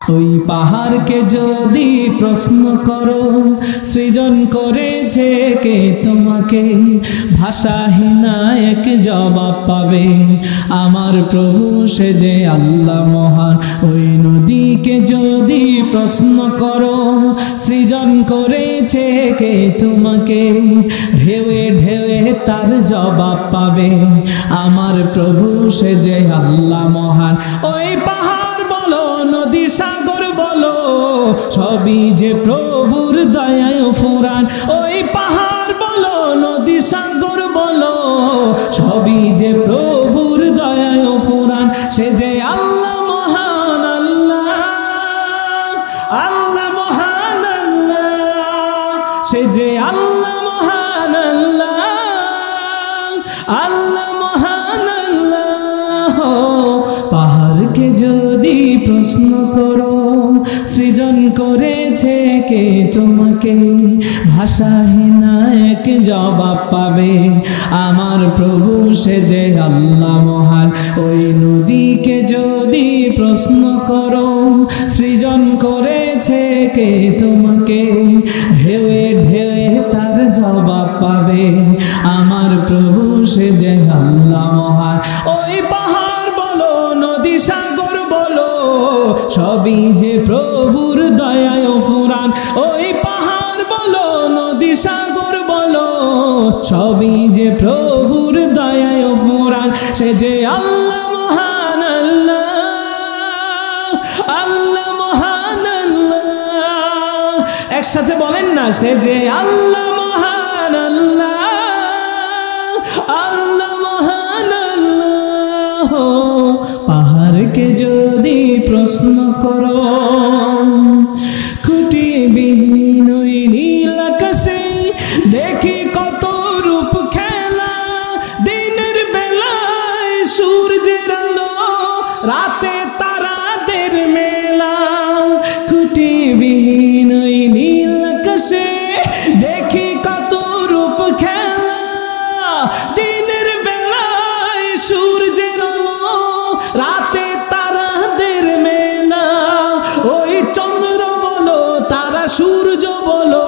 ওই পাহাড়কে যদি প্রশ্ন করো সৃজন করেছে কে তোমাকে, ভাষাহীন এক জবাব পাবে আমার প্রভু সে যে আল্লাহ মহান। ওই নদীকে যদি প্রশ্ন করো সৃজন করেছে কে তোমাকে, ঢেউে ঢেউে তার জবাব পাবে আমার প্রভু সে যে আল্লাহ মহান। ওই পাহাড় বলো নদী সাগর বলো সবই যে প্রভুর দয়ায় ফুরান। ওই পাহাড় বলো নদী সাগর বলো সবই যে প্রভুর দয়ায় ফুরান। সে যে আল্লাহ মহান, আল্লাহ আল্লাহ মহান আল্লাহ, সে যে আল্লাহ মহান আল্লাহ আল্লাহ মহান আল্লাহ। পাহাড়কে যদি প্রশ্ন করো সৃজন করেছে কে তোমাকে, ভাষাহীন এক জবাব পাবে আমার প্রভু সে যে আল্লাহ মহান। ওই নদীকে যদি প্রশ্ন করো সৃজন করেছে কে তোমাকে, ঢেউে ঢেউে তার জবাব পাবে আমার প্রভু সে যে আল্লাহ মহান। ওই পাহাড় বলো নদী সাগর বলো সবই যে প্রভুর দয়ায় ফুরান। ওই পাহাড় বলো নদী সাগর বলো সবই যে প্রভুর দয়ায় ফুরান। সে যে আল্লাহ মহান আল্লাহ আল্লাহ মহান আল্লাহ, একসাথে বলেন না সে যে আল্লাহ মহান আল্লাহ আল্লাহ মহান আল্লাহ। পাহাড়কে যদি প্রশ্ন করো খুঁটিবিহীন ওই নীল আকাশে দেখি কত রূপ খেলা, দিনের বেলায় সূর্যের আলো রাতে তারাদের মেলা। খুঁটিবিহীন ওই নীল আকাশে দেখি কত রূপ খেলা, দিনের বেলায় সূর্যের আলো রাতে তারাদের মেলা। ওই চন্দ্র বলো তারা সূর্য বলো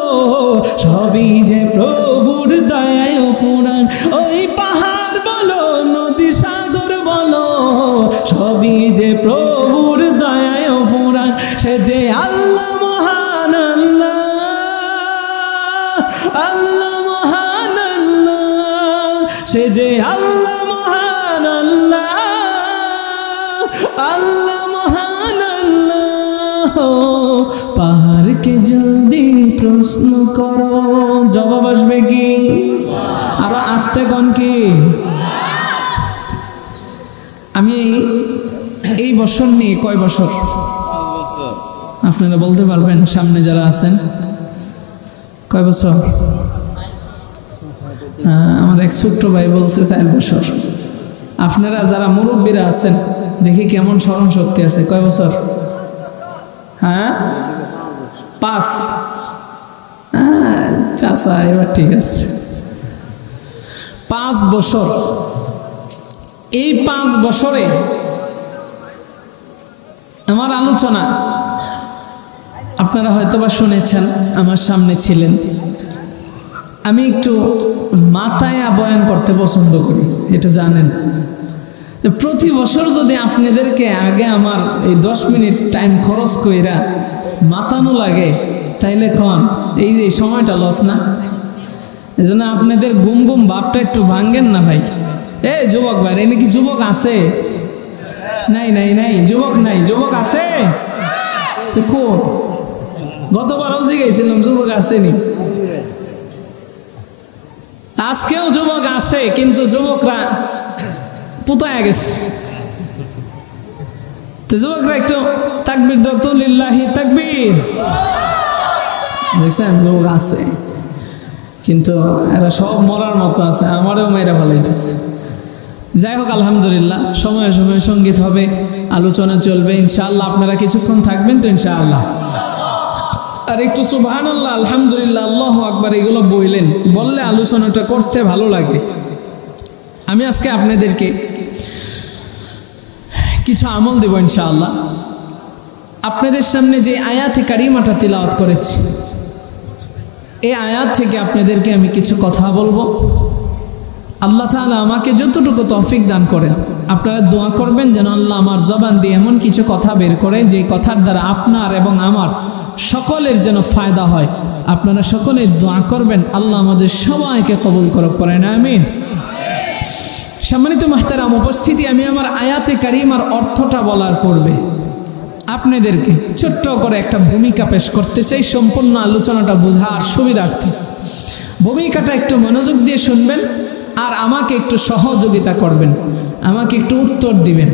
সবই যে প্রভুর দয়ায় ফুরান। ওই পাহাড় বলো নদী সাগর বলো সবই যে প্রভুর দয়ায় ফুরান। সে যে আল্লাহ মহান আল্লাহ আল্লাহ মহান আল্লাহ, সে যে আল্লাহ মহান আল্লাহ আল্লাহ মহান আল্লাহ। পাহাড়কে যদি প্রশ্ন করো জবাব আসবে কি? আরো আস্তে কোন কি? আমি এই বছর নিয়ে কয় বছর আপনারা বলতে পারবেন? সামনে যারা আছেন কয় বছর? আমার এক ছোট্ট ভাই বলছে 4 বছর। আপনারা যারা মুরব্বীরা আছেন দেখি কেমন স্মরণ শক্তি আছে। কয় বছর? হ্যাঁ 5। চাচা এবার ঠিক আছে 5 বছর। এই 5 বছরে আমার আলোচনা আপনারা হয়তোবা শুনেছেন, আমার সামনে ছিলেন। আমি একটু মাথায় বয়ান করতে পছন্দ করি, এটা জানেন। প্রতি বছর যদি আপনাদেরকে আগে আমার এই 10 মিনিট টাইম খরচ কইরা মাতানো লাগে তাইলে কন এই যে সময়টা লস না? এই জন্য আপনাদের গুম গুম ভাবটা একটু ভাঙ্গেন না ভাই। এ যুবক ভাই, এনে কি যুবক আছে? নাই নাই নাই, যুবক নাই। যুবক আছে? কোন গতবারও জিজ্ঞাসিলাম যুবক আসেনি, আজকেও যুবক আছে কিন্তু যুবকরা পুতায় গেছে। তো যুবকরা একটু তাকবীর দাও তো, লিল্লাহি তাকবীর। দেখছেন লোক আছে কিন্তু এরা সব মরার মতো আছে, আমারও মেয়েরা ভালাইতেছে। যাই হোক আলহামদুলিল্লাহ, সময়ে সময়ে সঙ্গীত হবে, আলোচনা চলবে ইনশাআল্লাহ। আপনারা কিছুক্ষণ থাকবেন তো ইনশাআল্লাহ? আর একটু সুবহানাল্লাহ আলহামদুলিল্লাহ আল্লাহু আকবার এগুলো বললে আলোচনাটা করতে ভালো লাগে। আমি আজকে আপনাদেরকে কিছু আমল দেব ইনশাআল্লাহ। আপনাদের সামনে যে আয়াতে কারিমাটা তিলাওয়াত করেছি, এই আয়াত থেকে আপনাদেরকে আমি কিছু কথা বলবো। আল্লাহ তাআলা আমাকে যতটুকু তৌফিক দান করেন, আপনারা দোয়া করবেন যেন আল্লাহ আমার জবান দিয়ে এমন কিছু কথা বের করে যে কথার দ্বারা আপনার এবং আমার সকলের যেন ফায়দা হয়। আপনারা সকলে দোয়া করবেন, আল্লাহ আমাদের সবাইকে কবুল করুক, পড়েন আমিন। সম্মানিত মুহতারাম উপস্থিতি, আমি আমার আয়াতে কারিমার অর্থটা বলার পূর্বে আপনাদেরকে ছোট্ট করে একটা ভূমিকা পেশ করতে চাই, সম্পূর্ণ আলোচনাটা বোঝার সুবিধার্থে। ভূমিকাটা একটু মনোযোগ দিয়ে শুনবেন আর আমাকে একটু সহযোগিতা করবেন, আমাকে একটু উত্তর দিবেন।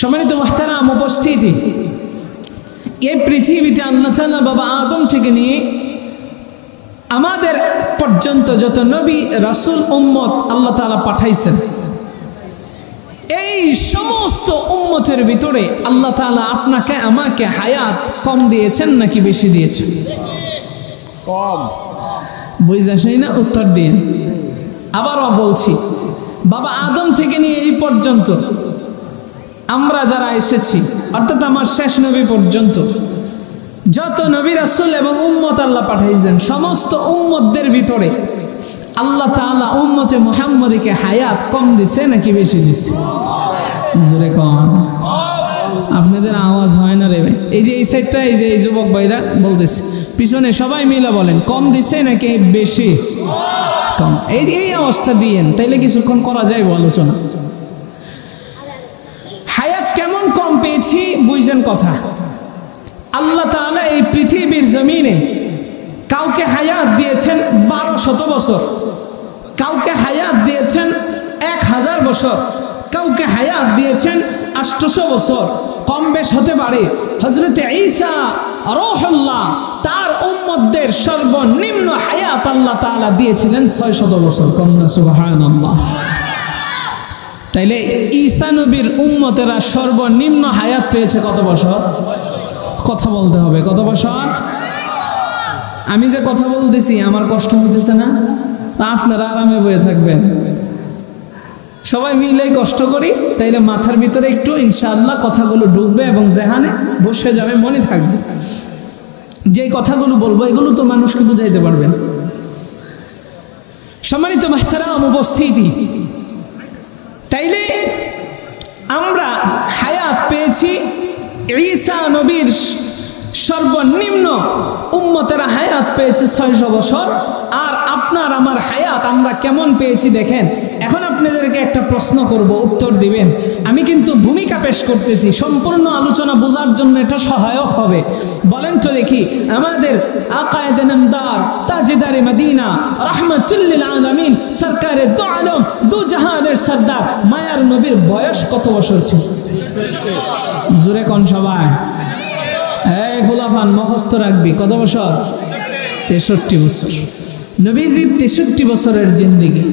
সম্মানিত মুহতারাম উপস্থিতি, এই পৃথিবীতে আল্লাহ তাআলা বাবা আদম থেকে নিয়ে আমাদের পর্যন্ত যত নবী রাসূল উম্মত আল্লাহ তাআলা পাঠাইছেন, এই সমস্ত উম্মতের ভিতরে আল্লাহ তাআলা আপনাকে আমাকে হায়াত কম দিয়েছেন নাকি বেশি দিয়েছেন? কম। বুঝাসই না? উত্তর দিন। আবারও বলছি, বাবা আদম থেকে নিয়ে এই পর্যন্ত আমরা যারা এসেছি, অর্থাৎ আমার শেষ নবী পর্যন্ত যত নবী রাসূল এবং উম্মত আল্লাহ পাঠাইছেন, সমস্ত উম্মতদের ভিতরে আল্লাহ তাআলা উম্মতে মুহাম্মদীকে হায়াত কম দিছে নাকি বেশি দিছে? জোরে কন। আপনাদের আওয়াজ হয় না রে ভাই। এই যে এই সাইডটা, এই যে এই যুবক ভাইরা বলতেছে, পিছনে সবাই মিলে বলেন, কম দিছে নাকি বেশি? কম। এই যে এই আওয়াজটা দিয়েন, তাইলে কিছুক্ষণ করা যায় আলোচনা। হায়াত কেমন কম পেয়েছি বুঝছেন কথা। আল্লাহ তাআলা এই পৃথিবীর জমিনে কাউকে হায়াত দিয়েছেন 1200 বছর, কাউকে হায়াত দিয়েছেন 1000 বছর, কাউকে হায়াত দিয়েছেন 800 বছর। কম বেশ হতে পারে। হযরত ঈসা রূহুল্লাহ তার উম্মতদের সর্বনিম্ন হায়াত আল্লাহ তাআলা দিয়েছিলেন 600 বছর। কন্যা সুবহানাল্লাহ। তাইলে ঈসা নবীর উম্মতেরা সর্বনিম্ন হায়াত পেয়েছে কত বছর? কথা বলতে হবে, কত বছর? আমি যে কথা বলতেছি আমার কষ্ট হতেছে না? আপনারা আরামে বয়ে থাকবেন, সবাই মিলে কষ্ট করি, তাইলে মাথার ভিতরে একটু ইনশাআল্লাহ কথাগুলো ঢুকবে এবং জেহানে বসে যাবে, মনে থাকবে। যে কথাগুলো বলবো এগুলো তো মানুষকে বুঝাইতে পারবেন। সম্মানিত মুহতারাম উপস্থিতি, তাইলে আমরা হায়াত পেয়েছি ঈসা নবীর সর্বনিম্ন উম্মতেরা হায়াত পেয়েছে 600 বছর। আর আপনার আমার হায়াত আমরা কেমন পেয়েছি দেখেন। এখন আপনাদেরকে একটা প্রশ্ন করব, উত্তর দিবেন। আমি কিন্তু ভূমিকা পেশ করতেছি, সম্পূর্ণ আলোচনা বোঝার জন্য এটা সহায়ক হবে। বলেন তো দেখি, আমাদের আকায়েদ নামদার তাজদারে মদিনা রাহমাতুল লিল আলামিন সরকারে দু আলম দু জাহানের সরদার মায়ার নবীর বয়স কত বছর ছিল? জোরে কোন সবাই? এই ফুলাফান মুখস্থ রাখবি, কত বছর? 63 বছর। নবীজি 63 বছরের জিন্দেগি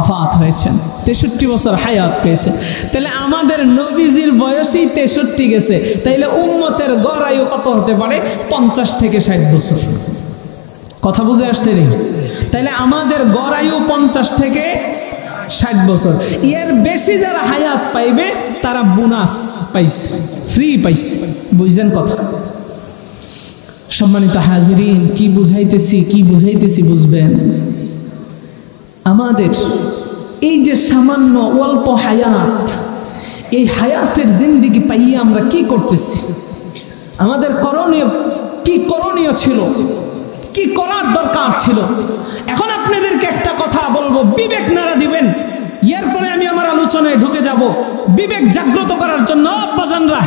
আফাত হয়েছেন, 63 বছর হায়াত পেয়েছেন। তাহলে আমাদের নবীজির বয়সই 63 গেছে, তাইলে উম্মতের গড় আয়ু কত হতে পারে? 50 থেকে 60 বছর। কথা বুঝে আসছে রে? তাইলে আমাদের গড় আয়ু 50 থেকে 60 বছর। এর বেশি যারা হায়াত পাইবে তারা বোনাস পাইছে, ফ্রি পাইছে। বুঝছেন কথা? সম্মানিত হাজিরিন, কি বুঝাইতেছি বুঝবেন। আমাদের এই যে সামান্য অল্প হায়াত, এই হায়াতের জিন্দেগি পাইয়ে আমরা কি করতেছি? আমাদের করণীয় ছিল, কি করার দরকার ছিল? এখন আপনাদেরকে একটা কথা বলবো, বিবেক নাড়া দিবেন। এরপরে আমি আমার আলোচনায় ঢুকে যাব। বিবেক জাগ্রত করার জন্য বাজানরা,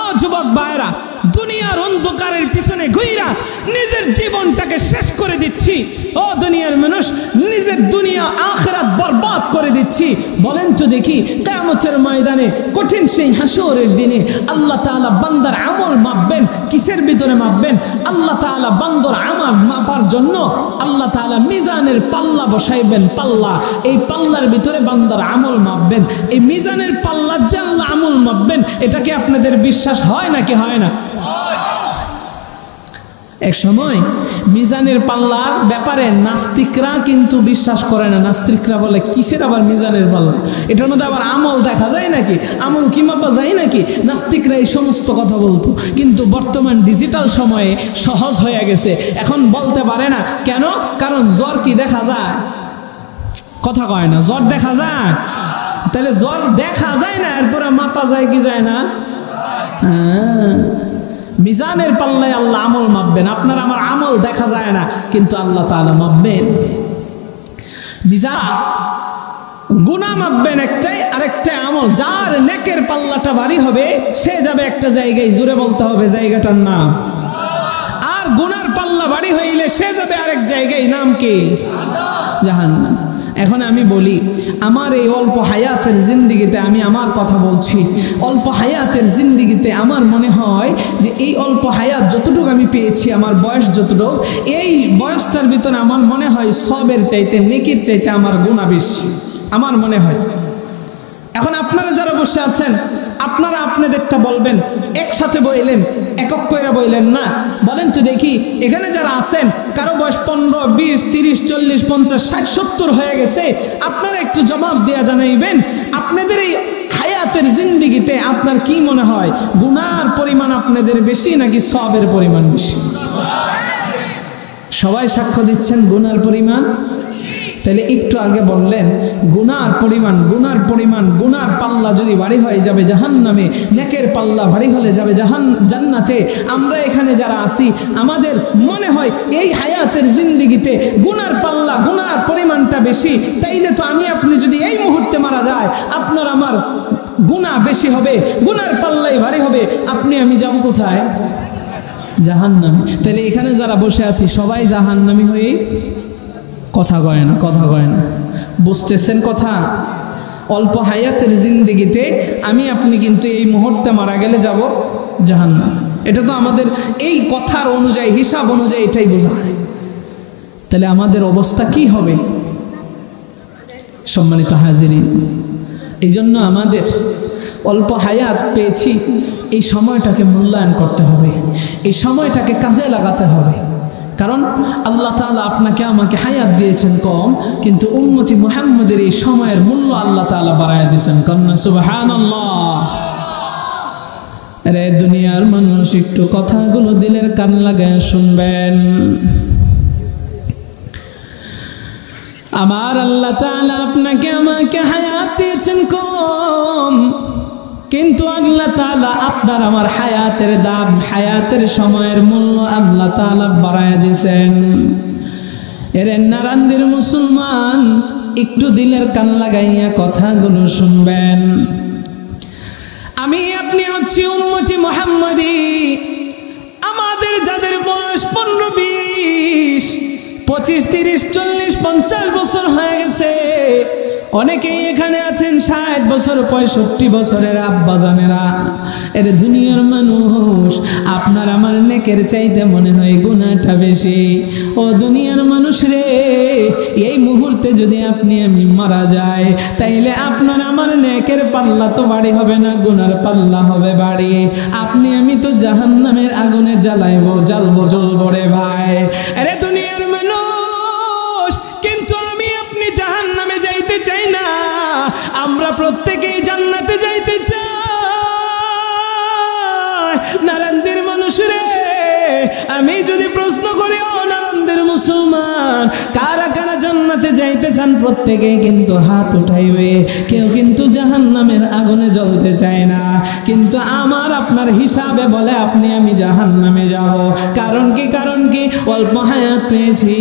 ও যুবক ভাইরা, দুনিয়ার অন্ধকারের পিছনে ঘুইরা নিজের জীবনটাকে শেষ করে দিচ্ছি। ও দুনিয়ার মানুষ, নিজের দুনিয়া আখিরাত বরবাদ করে দিচ্ছি। বলেন তো দেখি, কিয়ামতের ময়দানে কঠিন সেই হাসরের দিনে আল্লাহ তাআলা বান্দার আমল মাপবেন। কিসের ভিতরে মাপবেন? আল্লাহ তাআলা বান্দার আমল মাপার জন্য আল্লাহ তাআলা মিজানের পাল্লা বসাইবেন। পাল্লা, এই পাল্লার ভিতরে বান্দার আমল মাপবেন। এই মিজানের পাল্লা যে আল্লাহ আমল মাপবেন, এটা কি আপনাদের বিশ্বাস হয় নাকি হয় না? এক সময় মিজানের পাল্লার ব্যাপারে নাস্তিকরা কিন্তু বিশ্বাস করে না। নাস্তিকরা বলে কিসের আবার মিজানের পাল্লা, এটার মধ্যে আবার আমল দেখা যায় নাকি, আমল কি মাপা যায় নাকি, নাস্তিকরা এই সমস্ত কথা বলতো। কিন্তু বর্তমান ডিজিটাল সময়ে সহজ হয়ে গেছে, এখন বলতে পারে না। কেন? কারণ জ্বর কি দেখা যায়? কথা কয় না, জ্বর দেখা যায়। তাহলে জ্বর দেখা যায় না, এরপরে মাপা যায় কি যায় না? মিজানের পাল্লায় আল্লাহ আমল মাপবেন। আপনার আমার আমল দেখা যায় না, কিন্তু আল্লাহ তাআলা মাপবেন। মিজান গুনাহ মাপবেন একটাই, আরেকটা আমল। যার নেকের পাল্লাটা ভারী হবে সে যাবে একটা জায়গায়, জোরে বলতে হবে জায়গাটার নাম। আর গুনার পাল্লা ভারী হইলে সে যাবে আরেক জায়গায়, নাম কি? জাহান্নাম। এখন আমি বলি, আমার এই অল্প হায়াতের জিন্দিগিতে আমি আমার কথা বলছি, অল্প হায়াতের জিন্দিগিতে আমার মনে হয় যে এই অল্প হায়াত যতটুকু আমি পেয়েছি, আমার বয়স যতটুকু, এই বয়সটার ভিতরে আমার মনে হয় সবের চাইতে, নেকির চাইতে আমার গুনাহ বেশি, আমার মনে হয়। এখন আপনারা যারা বসে আছেন, আপনারা আপনাদেরটা বলবেন, একসাথে বইলেন, একক করে বইলেন না। বলেন তো দেখি, এখানে যারা আছেন কারো বয়স 15, 20, 30, 40, 50, 60, 70 হয়ে গেছে, আপনারা একটু জবাব দেয়া জানাইবেন। আপনাদের এই হায়াতের জিন্দিগিতে আপনার কি মনে হয়, গুনার পরিমাণ আপনাদের বেশি নাকি সওয়াবের পরিমাণ বেশি? সবাই সাক্ষ্য দিচ্ছেন গুনার পরিমাণ। তাহলে একটু আগে বললেন গুনার পরিমাণ, গুনার পাল্লা যদি ভারী হয়ে যাবে জাহান্নামে, নেকের পাল্লা ভারী হলে যাবে জান্নাতে। আমরা এখানে যারা আছি, আমাদের মনে হয় এই হায়াতের জিন্দিগিতে গুনার পাল্লা, গুনার পরিমাণটা বেশি। তাইলে তো আমি আপনি যদি এই মুহূর্তে মারা যায়, আপনার আমার গুনাহ বেশি হবে, গুনার পাল্লাই ভারী হবে, আপনি আমি যাব কোথায়? জাহান্নামে। তাহলে এখানে যারা বসে আছি সবাই জাহান্নামী হয়ে কথা কয় না, কথা কয় না। বুঝতেছেন কথা? অল্প হায়াতের জিন্দিগিতে আমি আপনি কিন্তু এই মুহূর্তে মারা গেলে যাব জাহান্নাম। এটা তো আমাদের এই কথার অনুযায়ী, হিসাব অনুযায়ী এটাই বোঝায়। তাহলে আমাদের অবস্থা কি হবে? সম্মানিত হাজিরিন, এই জন্য আমাদের অল্প হায়াত পেয়েছি, এই সময়টাকে মূল্যায়ন করতে হবে, এই সময়টাকে কাজে লাগাতে হবে। কারণ আল্লাহ তাআলা আপনাকে আমাকে হায়াত দিয়েছেন কম, কিন্তু উম্মতি মুহাম্মদের এই সময়ের মূল্য আল্লাহ তাআলা বাড়ায় দিয়েছেন। কন্যা সুবহানাল্লাহ। আরে দুনিয়ার মানুষ, একটু কথাগুলো দিলের কান লাগায় শুনবেন। আমার আল্লাহ তাআলা আপনাকে আমাকে হায়াত দিয়েছেন কম, কিন্তু আল্লাহ তাআলা আপনার আমার হায়াতের দাম, হায়াতের সময়ের মূল্য আল্লাহ তাআলা বাড়ায় দিয়েছেন। এর নারান্দির মুসলমান, একটু দিলের কান লাগাইয়া কথাগুলো শুনবেন। আমি আপনি হচ্ছি উম্মতি মুহাম্মাদি। আমাদের যাদের বয়স 15, 20, 25, 30, 40, 50 বছর হয়ে গেছে, অনেকেই এখানে আছেন 60 বছর, 65 বছরের আব্বাজানেরা। এর দুনিয়ার মানুষ, আপনার আমার নেকের চাইতে মনে হয় গুনাহটা বেশি। ও দুনিয়ার মানুষ রে, এই মুহূর্তে যদি আপনি আমি মারা যায়, তাইলে আপনার আমার নেকের পাল্লা তো বাড়ি হবে না, গুনার পাল্লা হবে বাড়ি। আপনি আমি তো জাহান্নামের আগুনে জ্বলবো রে ভাই। আরে দুনিয়ার মানুষ, কিন্তু আমি আপনি জাহান্নামে যাইতে চাই না, আমরা প্রত্যেকেই জান্নাতে যাইতে চাই। নারায়ণদের মানুষ রে, আমি যদি প্রশ্ন করি, ও নারায়ণদের মুসলমান, কারা কারা জান্নাতে যাইতে চান? প্রত্যেকেই কিন্তু হাত উঠাইবে। কেউ কিন্তু জাহান্নামের আগুনে জ্বলতে চায় না, কিন্তু আমার আপনার হিসাবে বলে আপনি আমি জাহান্নামে যাব। কারণ কি? কারণ কি? অল্প হায়াত পেয়েছি,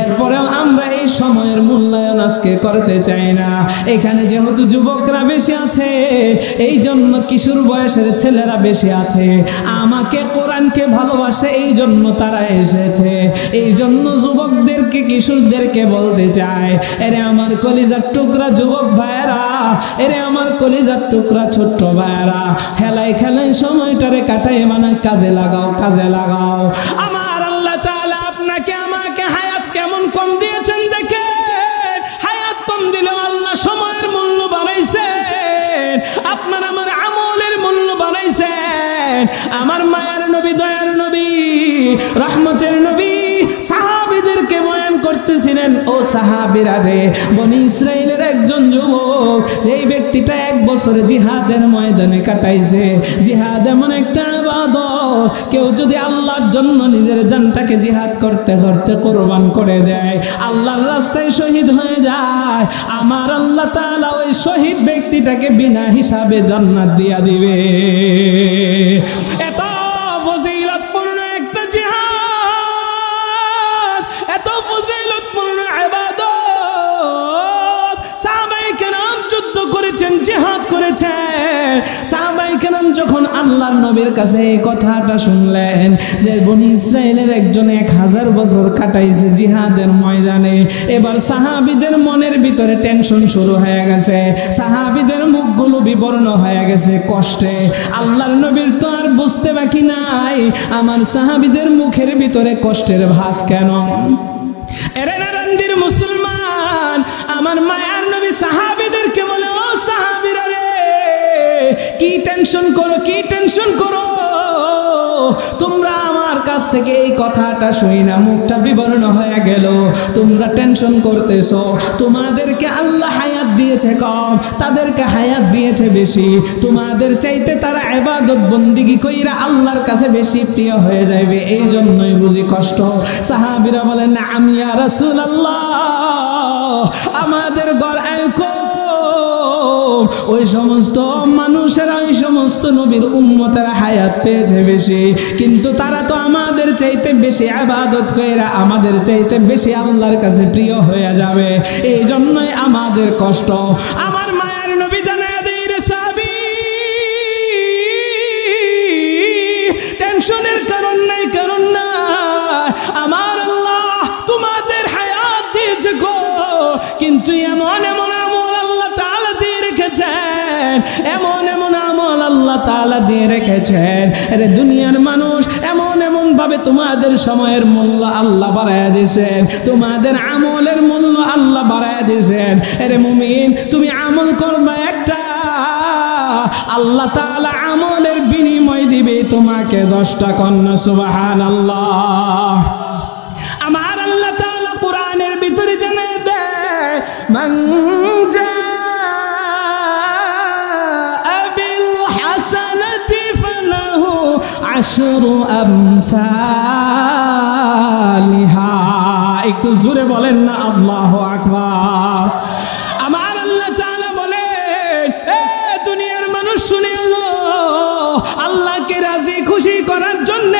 এরপরেও আমরা এই সময়ের মূল্যায়ন আজকে করতে চাই না। এখানে যেহেতু যুবকরা বেশি আছে, এই জন্য কিশোর বয়সের ছেলেরা বেশি আছে, আমাকে কোরআনকে ভালোবাসে, এই জন্য তারা এসেছে। এই জন্য যুবকদেরকে, কিশোরদেরকে বলতে চায়, এরে আমার কলিজার টুকরা যুবক ভাইরা, এরে আমার কলিজার টুকরা ছোট্ট ভাইরা, খেলায় খেলায় সময়টারে কাটাই বানা, কাজে লাগাও, কাজে লাগাও। আমার আল্লাহ তাআলা আপনাকে আমাকে হায়াত কেমন কম দিয়েছেন দেখেন। হায়াত কম দিলেও আল্লাহ সময়ের মূল্য বাড়াইছেন, আপনার আমার আমলের মূল্য বাড়াইছেন। আমার মায়ের নবী, দয়ার নবী রহমতের নবী সাহাবীদেরকে বয়ান করতেছিলেন, ও সাহাবীরা রে, বনি ইসরাইলের একজন যুবক, এই ব্যক্তিটা 1 বছর জিহাদের ময়দানে কাটাইছে। জিহাদ এমন একটা ইবাদত, কেউ যদি আল্লাহর জন্য নিজের জানটাকে জিহাদ করতে করতে কোরবান করে দেয়, আল্লাহর রাস্তায় শহীদ হয়ে যায়, আমার আল্লাহ তাআলা ওই শহীদ ব্যক্তিটাকে বিনা হিসাবে জান্নাত দিয়া দিবে। এত ফজিলতপূর্ণ একটা জিহাদ, এত ফজিলতপূর্ণ ইবাদত। সাহাবায়ে কেরাম যুদ্ধ করেছেন, জিহাদ করেছেন। সাহাবায়ে কেরাম যখন আল্লাহর নবীর কাছে এই কথাটা শুনলেন যে বনি ইসরাইলের একজন 1000 বছর কাটাইছে জিহাদের ময়দানে, এবার সাহাবীদের মনের ভিতরে টেনশন শুরু হয়ে গেছে, সাহাবীদের মুখগুলো বিবর্ণ হয়ে গেছে কষ্টে। আল্লাহর নবীর তো আর বুঝতে বাকি নাই আমার সাহাবীদের মুখের ভিতরে কষ্টের ভাস কেন। এরে নারান্দির মুসলমান, আমার মায়ার নবী সাহাবীদেরকে বলে, ও সাহাবীরা রে, কি টেনশন করো, কি টেনশন করো, তোমরা আমার কাছ থেকে এই কথাটা শুই না মুখটা বিবর্ণ হয়ে গেল, তোমরা টেনশন করতেছো। তোমাদেরকে আল্লাহ হায়াত দিয়েছে কম, তাদেরকে হায়াত দিয়েছে বেশি। তোমাদের চাইতে তারা ইবাদত বন্দেগী কইরা আল্লাহর কাছে বেশি প্রিয় হয়ে যাবে, এই জন্যই বুঝি কষ্ট। সাহাবীরা বলেন, না আমি ইয়া রাসূলুল্লাহ, আমাদের ঘর ওই সমস্ত মানুষেরা, ওই সমস্ত নবীর উম্মতেরা হায়াত পেয়েছে বেশি, কিন্তু তারা তো আমাদের চাইতে বেশি ইবাদত কইরা আমাদের চাইতে বেশি আল্লাহর কাছে প্রিয় হয়ে যাবে, এই জন্যই আমাদের কষ্ট। আমার মায়ের নবী জানায় দেয়, রে সাহাবী, টেনশনের কারণ নাই, কারণ নাই, আমার আল্লাহ তোমাদের হায়াত দিয়েছে গো, কিন্তু এমন এমন এমন এমন আমল আল্লাহ তাআলা দিয়ে রেখেছেন। আরে দুনিয়ার মানুষ এমন এমন ভাবে তোমাদের সময়ের মূল্য আল্লাহ বাড়ায়া দিয়েছেন, তোমাদের আমলের মূল্য আল্লাহ বাড়ায়া দিয়েছেন। আরে মুমিন, তুমি আমল করবা একটা, আল্লাহ তাআলা আমলের বিনিময় দিবে তোমাকে 10টা কন্যা। সুবহানাল্লাহ। আমার আল্লাহ তাআলা কোরআনের ভিতরে জানায় দেয়, মান আশরু আমসালিহা। একটু জোরে বলেন না আল্লাহু আকবার। আমার আল্লাহ তাআলা বলেন, এ দুনিয়ার মানুষ শুনে লো, আল্লাহকে রাজি খুশি করার জন্য,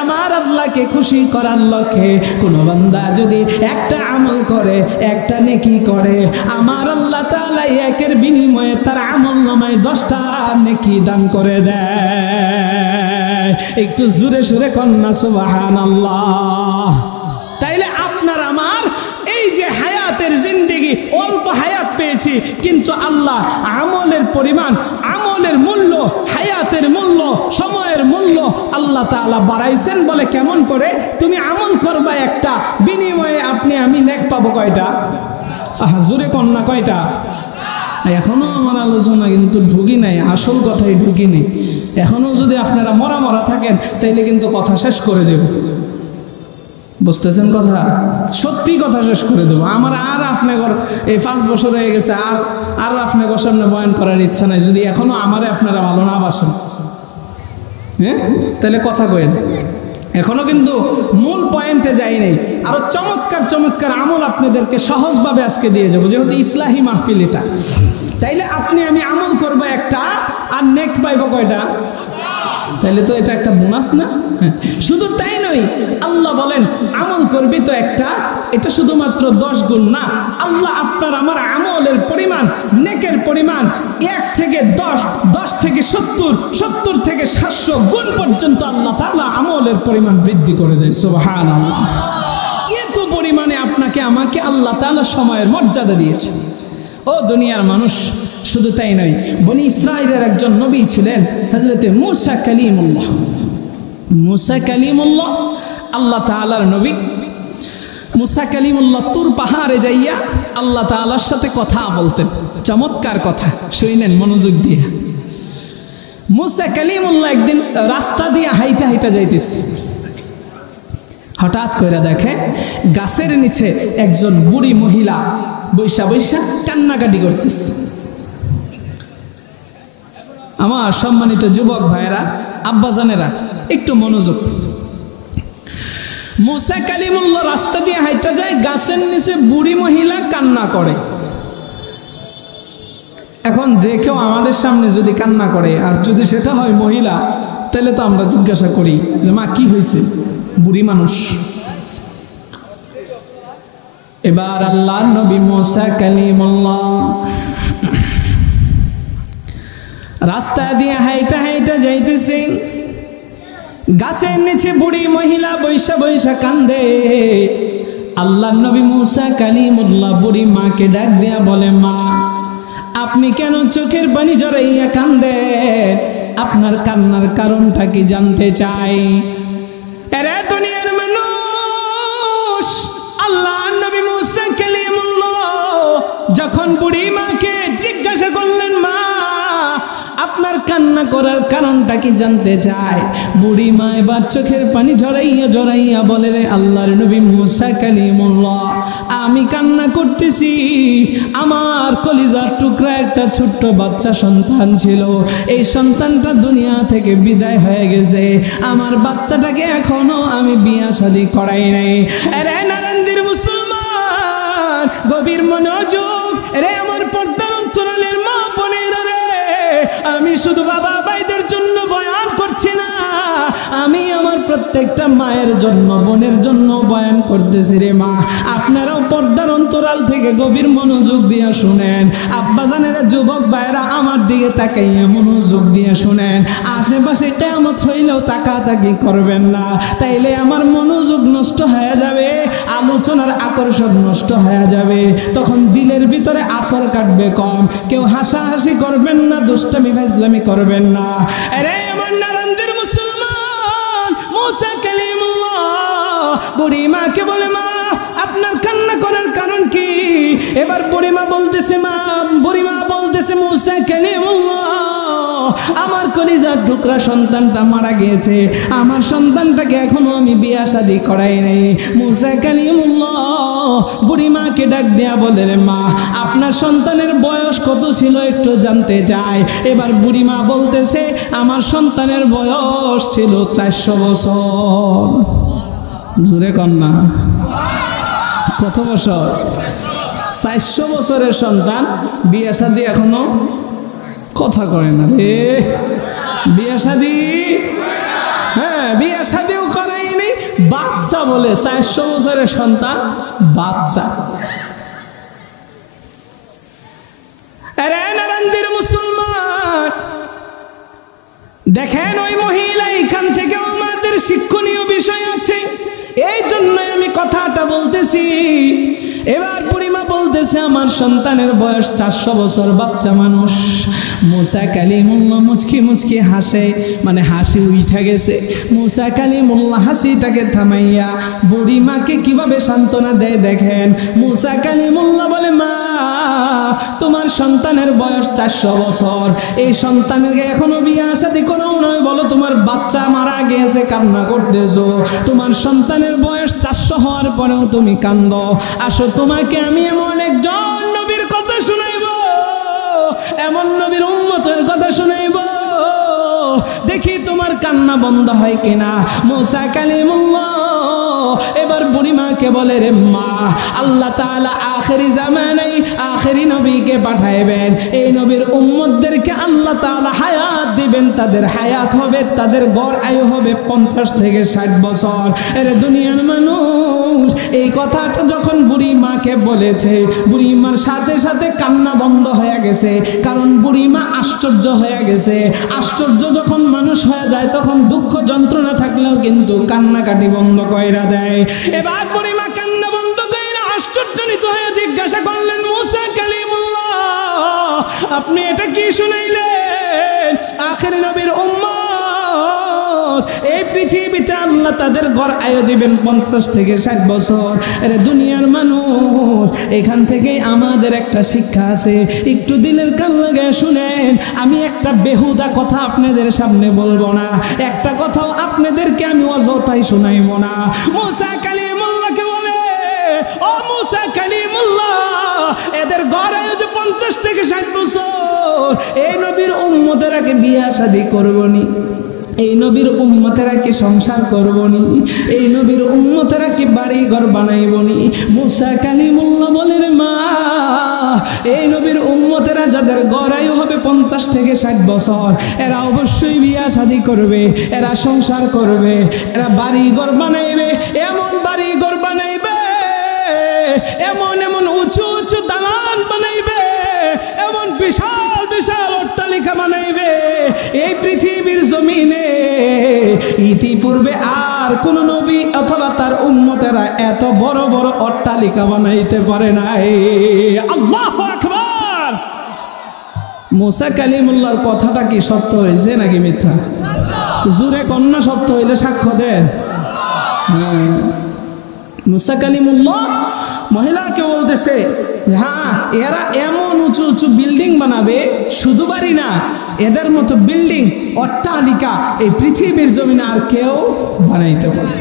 আমার আল্লাহকে খুশি করার লক্ষ্যে কোন বান্দা যদি একটা আমল করে, একটা নেকি করে, আমার আল্লাহ তাআলা একের বিনিময়ে তার আমলনামায় 10টা নেকি দান করে দেয়। একটু জোরে জোরে কন্যা সুবহানাল্লাহ। তাইলে আপনার আমার এই যে হায়াতের জিন্দেগি, অল্প হায়াত পেয়েছি, কিন্তু আল্লাহ আমলের পরিমাণ, আমলের মূল্য, হায়াতের মূল্য, সময়ের মূল্য আল্লাহ তাআলা বাড়াইছেন। বলে কেমন করে? তুমি আমল করবা একটা, বিনিময়ে আপনি আমি নেক পাবো কয়টা? জোরে কন্যা কয়টা? এখনো আমার আলোচনা কিন্তু ঢুকি নাই, আসল কথাই ঢুকি নেই। এখনো যদি আপনারা মরা মরা থাকেন তাইলে কিন্তু কথা শেষ করে দেব। বুঝতেছেন কথা? সত্যি কথা শেষ করে দেবো। আমার আর আপনার এই 5 বছর হয়ে গেছে, আর আপনার সামনে বয়ান করার ইচ্ছা নাই, যদি এখনো আমারে আপনারা ভালো না বাসেন। হ্যাঁ, তাহলে কথা কয়েন। এখনো কিন্তু মূল পয়েন্টে যাই নাই। আরো চমৎকার চমৎকার আমল আপনাদেরকে সহজভাবে আজকে দিয়ে যাবো, যেহেতু ইসলাহি মাহফিল এটা। তাইলে আপনি আমি আমল করবো একটা, আর নেক পাইব কয়টা? তাইলে তো এটা একটা বোনাস না? শুধু তাই নয়, আল্লাহ বলেন আমল করবি তো একটা, এটা শুধুমাত্র 10 গুণ না, আল্লাহ আপনার আমার আমলের পরিমাণ, নেকের পরিমাণ 1 থেকে 10, 10 থেকে 70, 70 থেকে 700 গুণ পর্যন্ত আল্লাহ তাআলা আমলের পরিমাণ বৃদ্ধি করে দেয়। সুবহানাল্লাহ। এত পরিমাণে আপনাকে আমাকে আল্লাহ তাআলা সময়ের মর্যাদা দিয়েছে। ও দুনিয়ার মানুষ, শুধু তাই নয়, বনি ইসরাইলের একজন নবী ছিলেন হযরতে মূসা কালিমুল্লাহ। মূসা কালিমুল্লাহ আল্লাহ তাআলার নবী। মূসা কালিমুল্লাহ তুর পাহাড়ে যাইয়া আল্লাহ তাআলার সাথে কথা বলতেন। চমৎকার কথা, শুনেন মনোযোগ দিয়ে। মূসা কালিমুল্লাহ একদিন রাস্তা দিয়ে হাইটা হাইটা যাইতেছে। হঠাৎ করে দেখে গাছের নিচে একজন বুড়ি মহিলা বৈশা বৈশা কান্নাকাটি করতেছে। আমার সম্মানিত যুবক ভাইয়েরা, আব্বাজানেরা, একটু মনোযোগ। মুসা কালিমুল্লাহ রাস্তা দিয়ে হাইটা যায়, গাছের নিচে বুড়ি মহিলা কান্না করে। এখন যে কেউ আমাদের সামনে যদি কান্না করে আর যদি সেটা হয় মহিলা, তাহলে তো আমরা জিজ্ঞাসা করি যে মা কি হয়েছে, বুড়ি মানুষ। এবার আল্লাহর নবী মুসা কালিমুল্লাহ রাস্তা দিয়ে হাইটা হাইটা যাইতেছে, গাছের নিচে বুড়ি মহিলা বৈশা বৈশা কান্দে। আল্লাহর নবী মুসা কালিমুল্লাহ বুড়ি মাকে ডাক দিয়া বলে, মা আপনি কেন চোখের পানি জড়াইয়া কান্দেন? আপনার কান্নার কারণটা কি জানতে চাই। এরে দুনিয়ার মানুষ, আল্লাহর নবী মুসা কালিমুল্লাহ যখন বুড়ি মাকে জিজ্ঞাসা করলেন, মা আপনার কান্না করার কারণটা কি জানতে চায়, বুড়ি মা এবার চোখের পানি ঝরাইয়া ঝরাইয়া বলে, রে আল্লাহর নবী মুসা কালিমুল্লাহ আমি কান্না করতেছি, আমার কলিজার টুকরা একটা ছোট্ট বাচ্চা সন্তান ছিল, এই সন্তানটা দুনিয়া থেকে বিদায় হয়ে গেছে, আমার বাচ্চাটাকে এখনো আমি বিয়া শাদী করাই নাই। আরে নারায়ণদের মুসলমান, গভীর মনোযোগ। রে আমার পর্দার অন্তরালের মা বোনেরা রে, আমি শুধু বাবা ভাইদের জন্য বয়ান করছি না, আমি আমার প্রত্যেকটা মায়ের জন্য, বোনের জন্য বয়ান করতেছি। রে মা, আপনারাও পর্দার অন্তরাল থেকে গভীর মনোযোগ দিয়ে শুনেন। আব্বাজানেরা, যুবক ভাইরা আমার দিকে তাকাইয়া মনোযোগ দিয়ে শুনেন। আশেপাশে কিয়ামত হইলেও তাকাতাকি করবেন না, তাইলে আমার মনোযোগ নষ্ট হয়ে যাবে, আলোচনার আকর্ষণ নষ্ট হয়ে যাবে, তখন দিলের ভিতরে আসর কাটবে কম। কেউ হাসাহাসি করবেন না, দুষ্টামি ফাজলামি করবেন না। আরে আমার নারায়ণদের মুসলমান, মুসা কালিমুল্লাহ বুড়ি মাকে বলে, মা আপনার কান্না করার কারণ কি? এবার বুড়ি মা বলতেছে, মুসা কালিমুল্লাহ আমার কলিজার টুকরা সন্তানটা মারা গিয়েছে, আমার সন্তানটাকে এখনো আমি বিয়া শাদী করাই নাই। মুসা কালিমুল্লাহ বুড়ি মাকে ডাক দেয়া বলে, রে মা আপনার সন্তানের বয়স কত ছিল একটু জানতে চাই। এবার বুড়ি মা বলতেছে, আমার সন্তানের বয়স ছিল 400 বছর। জোরে কন্যা, কত বছর? 400 বছরের সন্তান, বিয়া শাদী এখনো কথা কয় না রে। বিয়া শাদী, হ্যাঁ বিয়া শাদীও করাইনি, বাচ্চা বলে 400 বছরের সন্তান বাচ্চা। আরে নারায়ণদের মুসলমান, দেখেন ওই মহিলা, এখান থেকে আমাদের শিক্ষণীয় বিষয় আছে, এই জন্য আমি কথাটা বলতেছি। এবার বুড়িমা বলতেছে, আমার সন্তানের বয়স 400 বছর, বাচ্চা মানুষ। মুসা কালিমুল্লাহ মুচকি মুচকি হাসে, মানে হাসি উঠা গেছে। মুসা কালিমুল্লাহ হাসিটাকে থামাইয়া বুড়িমাকে কিভাবে সান্ত্বনা দেয় দেখেন। মুসা কালিমুল্লাহ বলে, মা তোমার সন্তানের বয়স 400 বছর, এই সন্তানের এখনো বিয়া শাদী করাও নয়, বলো তোমার বাচ্চা মারা গিয়েছে, কান্না করতেছো, তোমার সন্তানের বয়স 400 হওয়ার পরেও তুমি কান্দো। আসো তোমাকে আমি এমন একজন নবীর কথা শুনাইব, এমন নবীর উম্মতের কথা শুনাইব, দেখি তোমার কান্না বন্ধ হয় কিনা। মুসা কালিমুল্লাহ এবার বুড়িমাকে বলে, রে মা আল্লাহ তাআলা আখেরি জামানায় আখেরি নবীকে পাঠাইবেন, এই নবীর উম্মতদেরকে আল্লাহ তাআলা হায়াত দিবেন, তাদের হায়াত হবে, তাদের গড় আয়ু হবে 50 থেকে 60 বছর। এর দুনিয়ার মানুষ এই কথাটা যখন বুড়ি মাকে বলেছে, বুড়ি মার সাথে সাথে কান্না বন্ধ হয়ে গেছে, কারণ বুড়ি মা আশ্চর্য হয়ে গেছে। আশ্চর্য যখন মানুষ হয়ে যায়, তখন দুঃখ যন্ত্রণা থাকলেও কিন্তু কান্নাকাটি বন্ধ কইরা দেয়। এবার বুড়ি মা কান্না বন্ধ কইরা আশ্চর্যজনিত হয়ে জিজ্ঞাসা করলেন, মুসা কালিমুল্লাহ আপনি এটা কি শুনাইলেন? আখেরি নবীর উম্মত এই পৃথিবীতে আল্লাহ তাদের ঘর আয়ু দিবেন 50 থেকে 60 বছর। আরে দুনিয়ার মানুষ, এখান থেকেই আমাদের একটা শিক্ষা আছে, একটু দিলের কান লাগায় শুনেন। আমি একটা বেহুদা কথা আপনাদের সামনে বলবো না, একটা কথাও আপনাদেরকে আমি অযথাই শোনাইব না। মুসা কালিমুল্লাহকে বলে, ও মুসা কালিমুল্লাহ, এদের ঘরে যে 50 থেকে 60 বছর, এই নবীর উম্মতেরা কি বিয়া শাদী করবনি? এই নবীর উম্মতেরা কি সংসার করবনি? এই নবীর উম্মতেরা কি বাড়ি ঘর বানাইবনি? মুসা কালিমুল্লাহ বলেন, মা, এই নবীর উম্মতেরা যাদের গড়াইও হবে 50 থেকে 60 বছর, এরা অবশ্যই বিয়া শাদী করবে, এরা সংসার করবে, এরা বাড়ি ঘর বানাইবে, এমন বাড়ি ঘর বানাইবে, এমন এমন উঁচু উঁচু দালান বানাইবে, এমন বিশাল বিশাল অট্টালিকা বানাইবে। এই পৃথিবীর জমিনে ইতিপূর্বে আর কোন নবী অথবা তার উম্মতেরা এত বড় বড় অট্টালিকা বানাইতে পারে নাই। আল্লাহু আকবার। মুসা কালিমুল্লাহর কথাটা কি সত্য হয়েছে নাকি মিথ্যা? জোরে কন্যা সত্য হইলে সাক্ষ্য দেন। মুসা কালিমুল্লাহ মহিলাকে বলতেছে, হ্যাঁ, এরা এমন উঁচু উঁচু বিল্ডিং বানাবে, শুধু বাড়ি না, এদের মতো বিল্ডিং অট্টালিকা এই পৃথিবীর জমিনে আর কেউ বানাইতে পারে।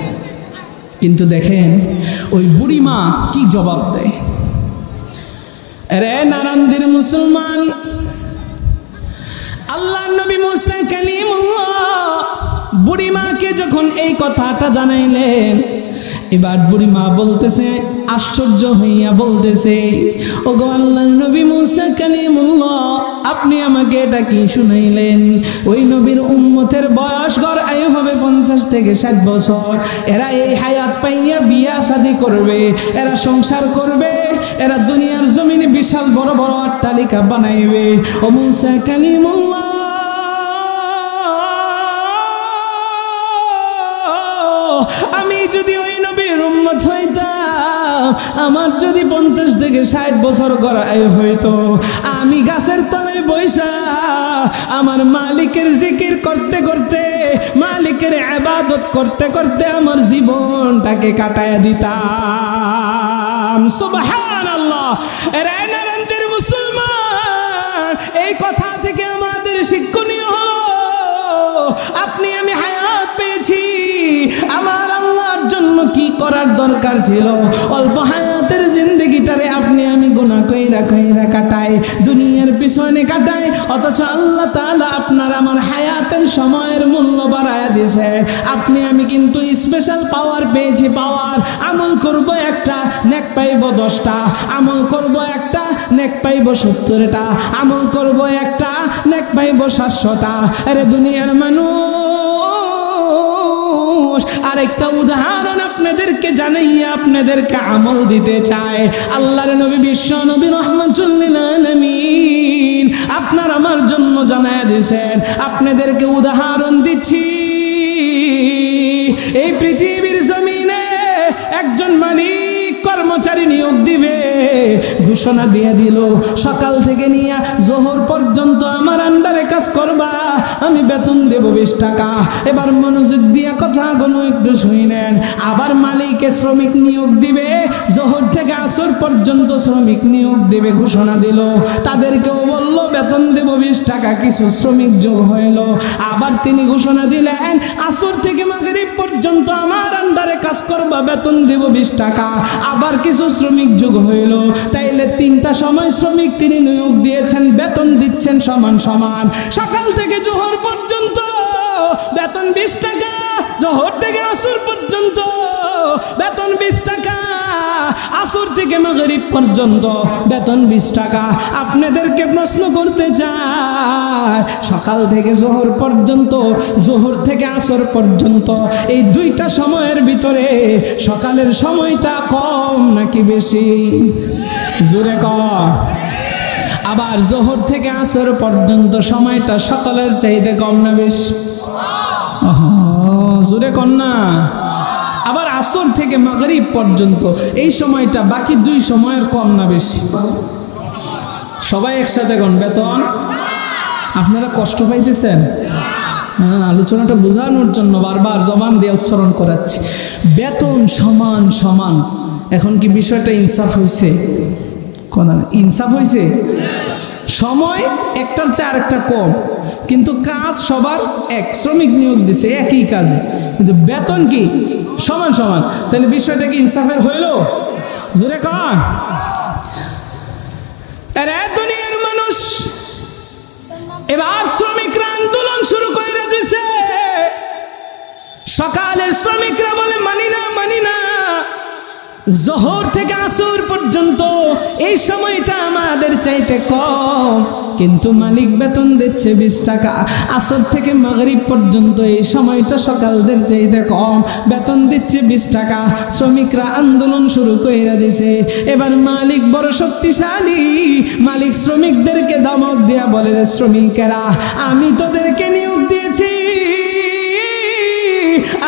কিন্তু দেখেন ওই বুড়িমা কি জবাব দেয়। রে নারান্দির মুসলমান, আল্লাহ নবী মুসা কালিমুল্লাহ বুড়িমাকে যখন এই কথাটা জানাইলেন, এবার বুড়িমা বলতেছে, আশ্চর্য হইয়া বলতেছে, ওগো আল্লাহর নবী মুসা কালিমুল্লাহ, আপনি আমাকে এটা কি শুনাইলেন? ওই নবীর উম্মতের বয়স গড় আয়ু হবে 50 থেকে 60 বছর, এরা এই হায়াত পাইয়া বিয়া শাদী করবে, এরা সংসার করবে, এরা দুনিয়ার জমিনে বিশাল বড় বড় অট্টালিকা বানাইবে। ও মুসা কালিমুল্লাহ, আমি যদি ওই নবীর উম্মত হইতাম, আমার যদি 50 থেকে 60 বছর গড়াই হইতো, আমি গাছের তলায় বইসা আমার মালিকের জিকির করতে করতে, মালিকের ইবাদত করতে করতে আমার জীবনটাকে কাটায় দিতাম। সুবহানাল্লাহ। রে নারায়ণদের মুসলমান, এই কথা থেকে আমাদের শিক্ষণীয় হলো, আপনি আমি হায়াত পেয়েছি, আমার আল্লাহর জন্য কি করার দরকার ছিল? অল্প হায়াতের জিন্দেগিটারে আপনি আমি গুনাহ কইরা কইরা কাটাই, দুনিয়ার পিছনে কাটাই, অথচ আল্লাহ তাআলা আপনার আমার হায়াতের সময়ের মূল্য বাড়ায়া দিয়েছে। আপনি আমি কিন্তু স্পেশাল পাওয়ার পেয়েছি, পাওয়ার। আমল করব একটা, নেক পাইব 10টা, আমল করব একটা, নেক পাইব 70টা, আমল করব একটা, নেক পাইব 700টা। আরে দুনিয়ার মানুষ, আরেকটা উদাহরণ আপনাদেরকে জানাইয়া আপনাদেরকে আমল দিতে চায়। আল্লাহর নবী বিশ্ব নবী রাহমাতুল লিল আলামিন আপনার আমার জন্য জানায়া দিয়েছেন। আপনাদেরকে উদাহরণ দিচ্ছি, এই পৃথিবীর জমিনে একজন মালিক কর্মচারী নিয়োগ দিবে, ঘোষণা দিয়ে দিল, সকাল থেকে নিয়ে জোহর পর্যন্ত আমার আন্ডারে কাজ করবা, আমি বেতন দেব 20 টাকা। এবার মনোযোগ দিয়া কথাগুলো একটু শুনেন। আবার মালিকে শ্রমিক নিয়োগ দিবে, জোহর থেকে আসর পর্যন্ত শ্রমিক নিয়োগ দেবে, ঘোষণা দিল। তাদেরকেও বলল বেতন দেব 20 টাকা, কিছু শ্রমিক যোগ হইল। আবার তিনি ঘোষণা দিলেন আসর থেকে মাগরিব পর্যন্ত আমার আন্ডারে কাজ করবা, বেতন দেব 20 টাকা। আবার কিছু শ্রমিক যোগ হইল। তাইলে 3টা সময় শ্রমিক তিনি নিয়োগ দিয়েছেন, বেতন দিচ্ছেন সমান সমান। সকাল থেকে জোহর পর্যন্ত বেতন 20 টাকা, জোহর থেকে আসর পর্যন্ত বেতন 20 টাকা, আসর থেকে মাগরিব পর্যন্ত বেতন 20 টাকা। আপনাদেরকে প্রশ্ন করতে চাই, সকাল থেকে জোহর পর্যন্ত, জোহর থেকে আসর পর্যন্ত, এই 2টা সময়ের ভিতরে সকালের সময়টা কম নাকি বেশি? জোরে কম। আবার জোহর থেকে আসর পর্যন্ত সময়টা সকালের চাইতে কম না বেশি? জোরে কম না? আবার আসর থেকে মাগরিব পর্যন্ত এই সময়টা বাকি 2 সময়ের কম না বেশি? সবাই একসাথে কোন বেতন? আপনারা কষ্ট পাইতেছেন? আলোচনাটা বোঝানোর জন্য বারবার জবান দিয়ে উচ্চারণ করাচ্ছি। বেতন সমান সমান, এখন কি বিষয়টা ইনসাফ হয়েছে? ইনসাফ হয়েছে? সময় একটার চেয়ে আরেকটা কম, কিন্তু কাজ সবার এক, শ্রমিক নিয়োগ দিছে একই কাজে, কিন্তু বেতন কি সমান সমান। তাহলে বিষয়টা কি ইনসাফের হইল? জোরে কান। দুনিয়ার মানুষ এবার শ্রমিকরা আন্দোলন শুরু করে দিছে। সকালের শ্রমিকরা বলে মানি না, মানি না। জোহর থেকে আসর পর্যন্ত এই সময়টা আমাদের চাইতে কম, কিন্তু মালিক বেতন দিচ্ছে 20 টাকা। আসর থেকে মাগরিব পর্যন্ত এই সময়টা সকালদের চাইতে কম, বেতন দিচ্ছে 20 টাকা। শ্রমিকরা আন্দোলন শুরু করে দিছে। এবার মালিক বড় শক্তিশালী, মালিক শ্রমিকদেরকে ধমক দেয়া বলে, রে শ্রমিকেরা, আমি তোদেরকে নিয়োগ দিয়েছি,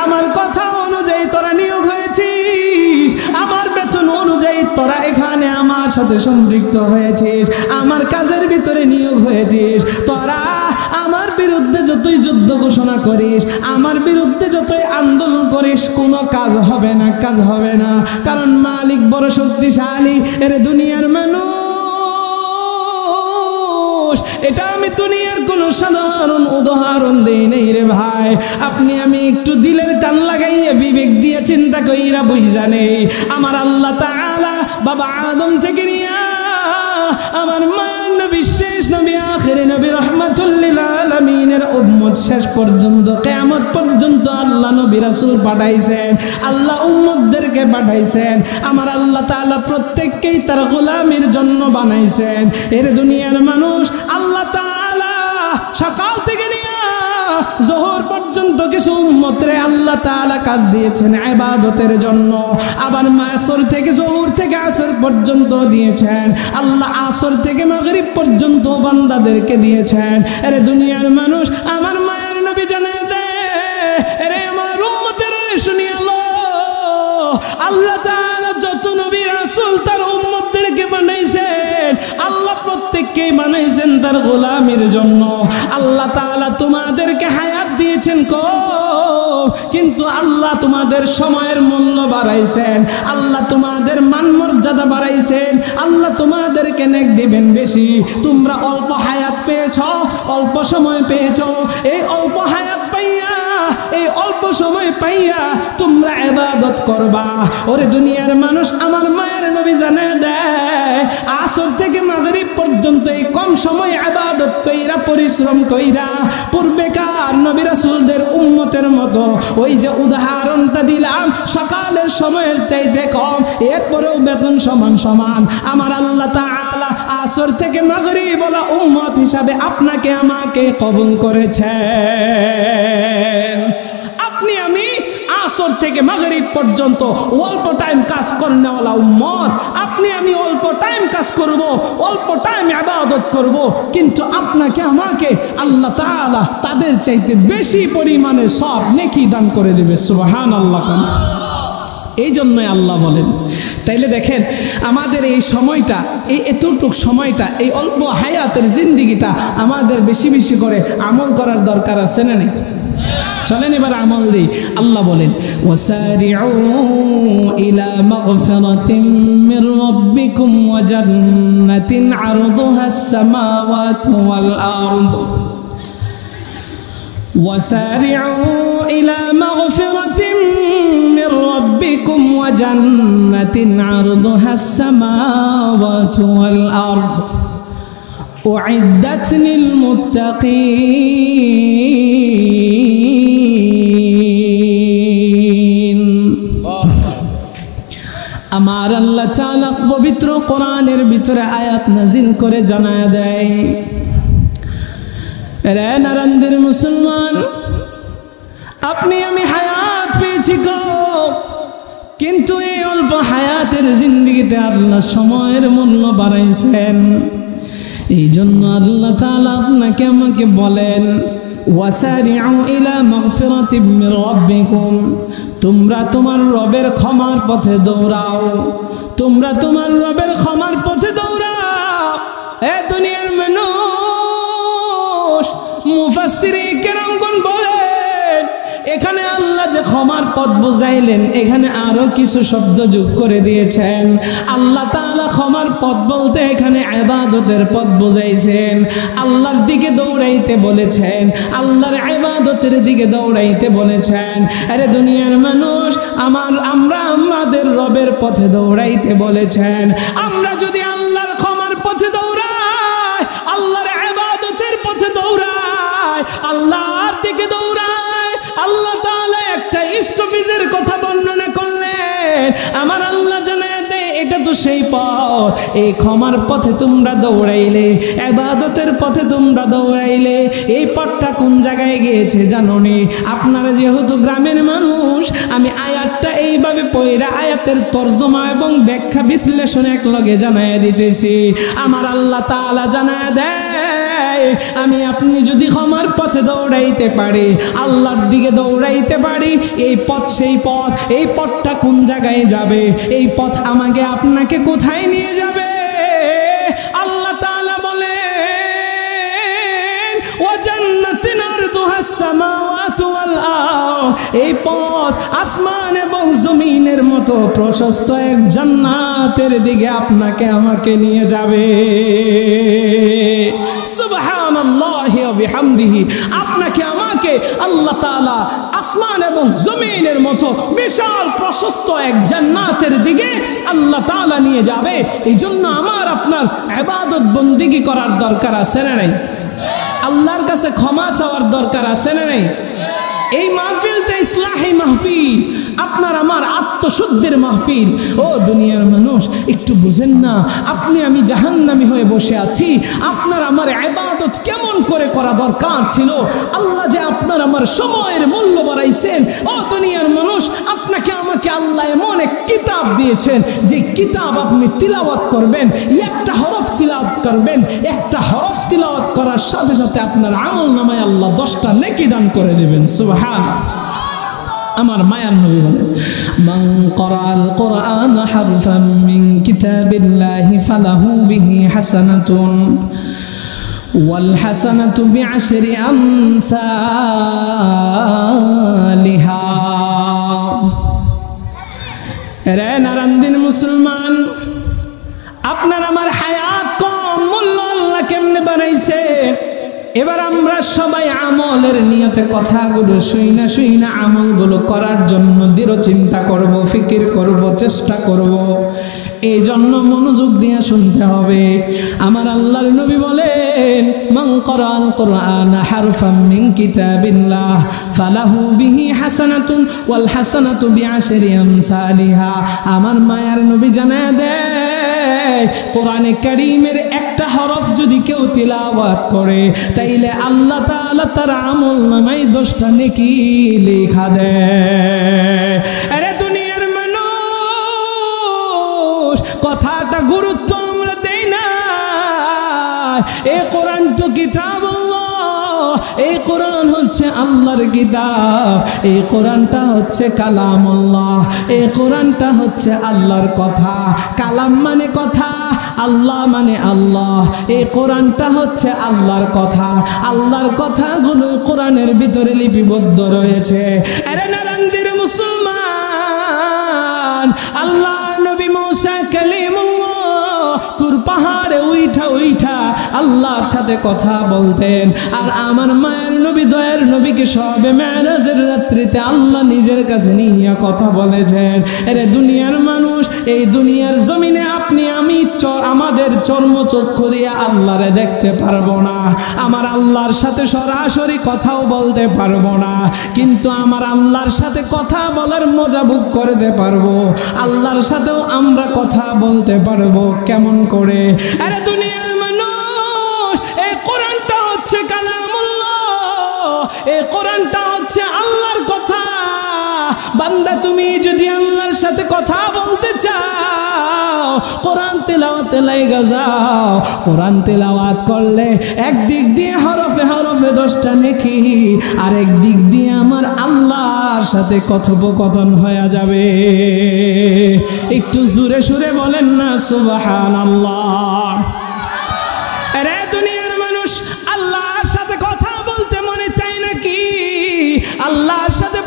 আমার কথা অনুযায়ী তোরা নিয়োগ হয়েছিস, আমার বেতন অনুযায়ী তোরা এখানে আমার সাথে সম্পৃক্ত হয়েছিস, আমার কাজের ভিতরে নিয়োগ হয়েছিস। তোরা আমার বিরুদ্ধে যতই যুদ্ধ ঘোষণা করিস, আমার বিরুদ্ধে যতই আন্দোলন করিস, কোনো কাজ হবে না, কাজ হবে না, কারণ মালিক বড় শক্তিশালী। এর দুনিয়ার মানুষ, এটা আমি দুনিয়ার কোন সাধারণ উদাহরণ দেই নেই রে ভাই। আপনি আমি একটু দিলের কান লাগাইয়া বিবেক দিয়ে চিন্তা কইরা বুঝা নেই। আমার আল্লাহ তাআলা বাবা আদম থেকে নিয়া আমার মান নবী, শেষ নবী, আখির নবী, রাহমাতুল লিল আলামিনের উম্মত শেষ পর্যন্ত কিয়ামত পর্যন্ত আল্লাহ নবী রাসূল পাঠাইছেন, আল্লাহ উম্মতদেরকে পাঠাইছেন। আমার আল্লাহ তাআলা প্রত্যেককেই তার গোলামির জন্য বানাইছেন। এর দুনিয়ার মানুষ, আল্লাহ তাআলা সকাল থেকে নিয়ে জোহর পর্যন্ত কিছু উম্মতরে আল্লাহ তাআলা কাজ দিয়েছেন ইবাদতের জন্য। আবার আসর থেকে, জোহর থেকে আসর পর্যন্ত দিয়েছেন আল্লাহ, আসর থেকে মাগরিব পর্যন্ত বান্দাদেরকে দিয়েছেন। আরে দুনিয়ার মানুষ, আমার মায়ের নবী জানায় দেয়, আরে আমার উম্মতের শুনিয়ে লো, আল্লাহ তাআলা যত নবী রাসূল তার উম্মতদেরকে বানাইছেন, আল্লাহ প্রত্যেককেই বানাইছেন তার গোলামির জন্য। আল্লাহ তাআলা তোমাদেরকে হায়াত দিয়েছেন কম, কিন্তু আল্লাহ তোমাদের সময়ের মূল্য বাড়াইছেন, আল্লাহ তোমাদের মান মর্যাদা বাড়াইছেন, আল্লাহ তোমাদেরকে নেক দিবেন বেশি। তোমরা অল্প হায়াত পেয়েছ, অল্প সময় পেয়েছ, এই অল্প হায়াত পাইয়া, এই অল্প সময় পাইয়া তোমরা ইবাদত করবা। ওরে দুনিয়ার মানুষ, আমার মায়ের নবী জানায় দেয়, আসর থেকে মাগরিব পর্যন্ত এই কম সময় ইবাদত কইরা, পরিশ্রম কইরা, পূর্বেকার নবী রাসূলদের উম্মতের মতো ওই যে উদাহরণটা দিলাম, সকালের সময়ের চাইতে কম, এরপরেও বেতন সমান সমান। আমার আল্লাহ তাআলা আসর থেকে মাগরিব ওয়ালা উম্মত হিসাবে আপনাকে আমাকে কবুল করেছেন। আপনি আমি আসর থেকে মাগরিব পর্যন্ত অল্প টাইম কাজ করনেওয়ালা উম্মত, আপনি আমি অল্প টাইম কাজ করব, অল্প টাইম ইবাদত করব, কিন্তু আপনাকে আমাকে আল্লাহ তাআলা তাদের চাইতে বেশি পরিমাণে সব নেকি দান করে দেবে। সুবহানাল্লাহ। এই জন্যই আল্লাহ বলেন। তাইলে দেখেন, আমাদের এই সময়টা, এই এতটুক সময়টা, এই অল্প হায়াতের জিন্দিগিটা আমাদের বেশি বেশি করে আমল করার দরকার আছে না নেই? চলেন এবার আমল দিই। আল্লাহ বলেন, ওয়াসারিউ ইলা মাগফিরাতিম মির রাব্বিকুম ওয়া জান্নাতিন আরদুহাস সামাওয়াতু ওয়াল আরদ, ওয়াসারিউ ইলা মাগফিরাতিম মির রাব্বিকুম ওয়া জান্নাতিন আরদুহাস সামাওয়াতু ওয়াল আরদ উইদ্দাত লিল মুত্তাকিন। আমার আল্লাহ তাআলা পবিত্র কোরআনের ভিতরে আয়াত নাজিল করে জানায় দেয়, রে নারায়ণদের মুসলমান, আপনি আমি হায়াত পেয়েছি গো, কিন্তু এই অল্প হায়াতের জিন্দিগিতে আল্লাহ সময়ের মূল্য বাড়াইছেন। এই জন্য আল্লাহ তাআলা আপনাকে আমাকে বলেন, ওয়াসারিউ ইলা মাগফিরাতিম মির রাব্বিকুম, তোমরা তোমার রবের ক্ষমার পথে দৌড়াও, তোমরা তোমার রবের ক্ষমার পথে দৌড়াও। এ দুনিয়ার মানুষ, মুফাসসিরিন কেরামগণ বলে এখানে আল্লাহ যে ক্ষমার পথ বুঝাইলেন, এখানে আরো কিছু শব্দ যোগ করে দিয়েছেন। আল্লাহ তাআলা ক্ষমার পথ বলতে এখানে ইবাদতের পথ বুঝাইছেন। আল্লাহর দিকে দৌড়াইতে বলেছেন, আল্লাহর ইবাদতের দিকে দৌড়াইতে বলেছেন। আরে দুনিয়ার মানুষ, আমরা আমাদের রবের পথে দৌড়াইতে বলেছেন। আমরা যদি আল্লাহর ক্ষমার পথে দৌড়াই, আল্লাহর ইবাদতের পথে দৌড়াই, আল্লাহর দিকে দৌড়াই, আল্লাহ তাআলা একটা স্টপেজের কথা বর্ণনা করলেন। আমার আল্লাহ জানায় দেয় এটা তো সেই পথ। এই ক্ষমার পথে তোমরা দৌড়াইলে, ইবাদতের পথে তোমরা দৌড়াইলে, এই পথটা কোন জায়গায় গিয়েছে জানো নি? আপনারা যেহেতু গ্রামের মানুষ, আমি আয়াতটা এইভাবে পড়া আয়াতের তরজমা এবং ব্যাখ্যা বিশ্লেষণ এক লগে জানায় দিতেছি। আমার আল্লাহ তাআলা জানায় দেয়, আমি আপনি যদি ক্ষমার পথে দৌড়াইতে পারি, আল্লাহর দিকে দৌড়াইতে পারি, এই পথ সেই পথ। এই পথটা কোন জায়গায় যাবে? এই পথ আমাকে আপনাকে কোথায় নিয়ে যাবে? আল্লাহ তাআলা বলেন, ওয়া জান্নাতিন আরদুহাস সামাওয়াতু ওয়াল আরদ। এই পথ আসমান এবং জমিনের মতো প্রশস্ত এক জান্নাতের দিকে আপনাকে আমাকে নিয়ে যাবে। সুবহানাল্লাহি ওয়া বিহামদিহি। আপনাকে আমাকে আল্লাহ তাআলা আসমান এবং জমিনের মতো বিশাল প্রশস্ত এক জান্নাতের দিকে আল্লাহ তাআলা নিয়ে যাবে। এই জন্য আমার আপনার ইবাদত বন্দেগী করার দরকার আছে না নাই? আল্লাহর কাছে ক্ষমা চাওয়ার দরকার আছে না নাই? এই মাহফিলটা ইসলাহি মাহফিল, আপনার আমার আত্মশুদ্ধির মাহফিল। ও দুনিয়ার মানুষ, একটু বুঝেন না, আপনি আমি জাহান্নামী হয়ে বসে আছি। আপনার আমার ইবাদত কেমন করে করা দরকার ছিল? আল্লাহ যে আপনার আমার সময়ের মূল্য বাড়াইছেন। ও দুনিয়ার মানুষ, আপনাকে আমাকে আল্লাহ এমন এক কিতাব দিয়েছেন, যে কিতাব আপনি তিলাওয়াত করবেন, একটা হরফ তিলাওয়াত করবেন, একটা হরফ তিলাওয়াত করার সাথে সাথে আপনার আমল নামায় আল্লাহ 10টা নেকি দান করে দেবেন। সুবহানাল্লাহ। আমার মায়ার নবী বলেন, মান ক্বরাআল কুরআন হারফান মিন কিতাবিল্লাহি ফালাহু বিহি হাসানাতুন ওয়াল হাসানাতু বিআশরি আমসালিহা। রে নারায়ণদিন মুসলমান, আপনার আমার হায়াত কম, মূল্য আল্লাহ কেমনে বানাইছে? এবার আমরা সবাই আমলের নিয়তে কথাগুলো শুই না আমলগুলো করার জন্য দৃঢ় চিন্তা করব, ফিকির করব, চেষ্টা করব। এই জন্য মনোযোগ দিয়ে শুনতে হবে। আমার আল্লাহর নবী বলেন, মান ক্বরাআল কুরআন হারফান মিন কিতাবিল্লাহ ফালাহু বিহি হাসানাতুন ওয়াল হাসানাতু বিআশরি আমসালিহা। আমার মায়ার নবী জানায় দেয়, কোরআনে কারীমের একটা হরফ যদি কেউ তিলাওয়াত করে, তাইলে আল্লাহ তাআলা তার আমল নামায় 10টা নেকি লেখা দেয়। আরে দুনিয়ার মানুষ, কথাটা গুরুত্ব আমরা দেই না। এই কোরআন তো কিতাব আল্লাহ, এই কোরআন হচ্ছে আল্লাহর কিতাব, এই কোরআনটা হচ্ছে কালামুল্লাহ, এই কোরআনটা হচ্ছে আল্লাহর কথা। কালাম মানে কথা, আল্লাহ মানে আল্লাহ। এই কোরআনটা হচ্ছে আল্লাহর কথা। আল্লাহর কথাগুলো কোরআনের ভিতরে লিপিবদ্ধ রয়েছে। আরে নারায়ণদের মুসলমান, আল্লাহ নবী মুসা কালিমুল্লাহ তুর পাহাড়ে উঠা আল্লাহর সাথে কথা বলতেন। আর আমার মায়ের নবী, দয়ার নবীকে সবে মেরাজের রাত্রিতে আল্লাহ নিজের কাছে নিয়ে কথা বলেছেন। আরে দুনিয়ার মানুষ, এই দুনিয়ার জমিনে আপনি আমি আমাদের চর্মচক্ষু দিয়ে আল্লাহরে দেখতে পারবো না, আমার আল্লাহর সাথে সরাসরি কথাও বলতে পারবো না, কিন্তু আমার আল্লাহর সাথে কথা বলার মজা ভোগ করতে পারবো। আল্লাহর সাথেও আমরা কথা বলতে পারবো। কেমন করে? আরে দুনিয়ার মানুষ, এই কোরআনটা হচ্ছে কালামুল্লাহ, এই কোরআনটা হচ্ছে আল্লাহর কথা। বান্দা, তুমি যদি আল্লাহর সাথে কথা বলতে চাও, কোরআন তেলাওয়াতে লাগা যাও। কোরআন তেলাওয়াত করলে একদিক দিয়ে হরফে হরফে 10টা নেকি, আর একদিক দিয়ে আমার আল্লাহর সাথে কথোপকথন হয়ে যাবে। একটু জোরে সুরে বলেন না সুবহানাল্লাহ। আরে দুনিয়ার মানুষ, আল্লাহর সাথে কথা বলতে মনে চায় নাকি? আল্লাহর সাথে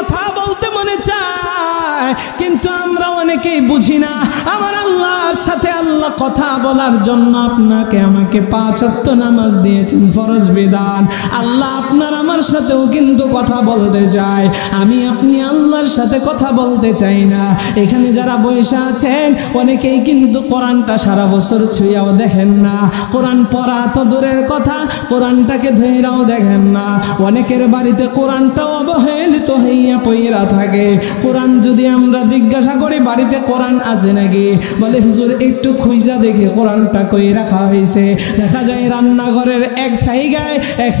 কথা বলতে মনে চায়, কিন্তু আমরা অনেকেই বুঝি না আমার আল্লাহর সাথে আল্লাহ কথা বলার জন্য আপনাকে আমাকে 5 ওয়াক্ত নামাজ দিয়েছেন ফরজ বিধান। আল্লাহ আপনার আমার সাথেও কিন্তু কথা বলতে চায়, আমি আপনি আল্লাহর সাথে কথা বলতে চাই না। এখানে যারা বসে আছেন অনেকেই কিন্তু কোরআনটা সারা বছর ছুঁয়াও দেখেন না, কোরআন পড়া তো দূরের কথা কোরআনটাকে ধইরাও দেখেন না। অনেকের বাড়িতে কোরআনটাও অবহেলিত হইয়া পইরা থাকে। কোরআন যদি আমরা জিজ্ঞাসা করি বাড়িতে কোরআন আছে নাকি, বলে হুজুর একটু খুঁজা দেখে কোরআনটা কই রাখা হয়েছে। দেখা যায় রান্নাঘরের এক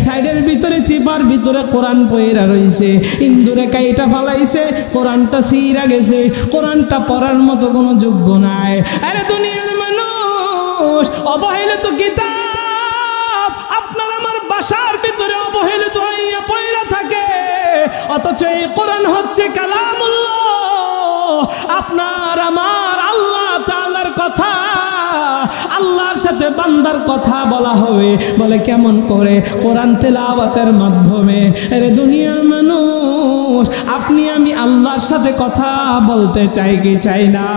সাইডের ভিতরে চিপার ভিতরে কোরআন পইরা রয়েছে, ইন্দুরে কাইটা ফালাইছে, কোরআনটা ছিঁড়া গেছে, কোরআনটা পড়ার মতো কোনো যোগ্য নাই। আরে দুনিয়ার মানুষ অবহেলিত কিতাব আপনার আমার বাসার ভিতরে অবহেলিত হইয়া পইরা থাকে, অথচ এই কোরআন হচ্ছে কালামুল্লাহ, আপনার আমার আল্লাহ তাআলার কথা। আল্লাহর সাথে বান্দার কথা বলা হবে, বলে কেমন করে? কোরআন তেলাওয়াতের মাধ্যমে। আরে দুনিয়ার মানুষ আপনি আমি আল্লাহর সাথে কথা বলতে চাই কি চাই না?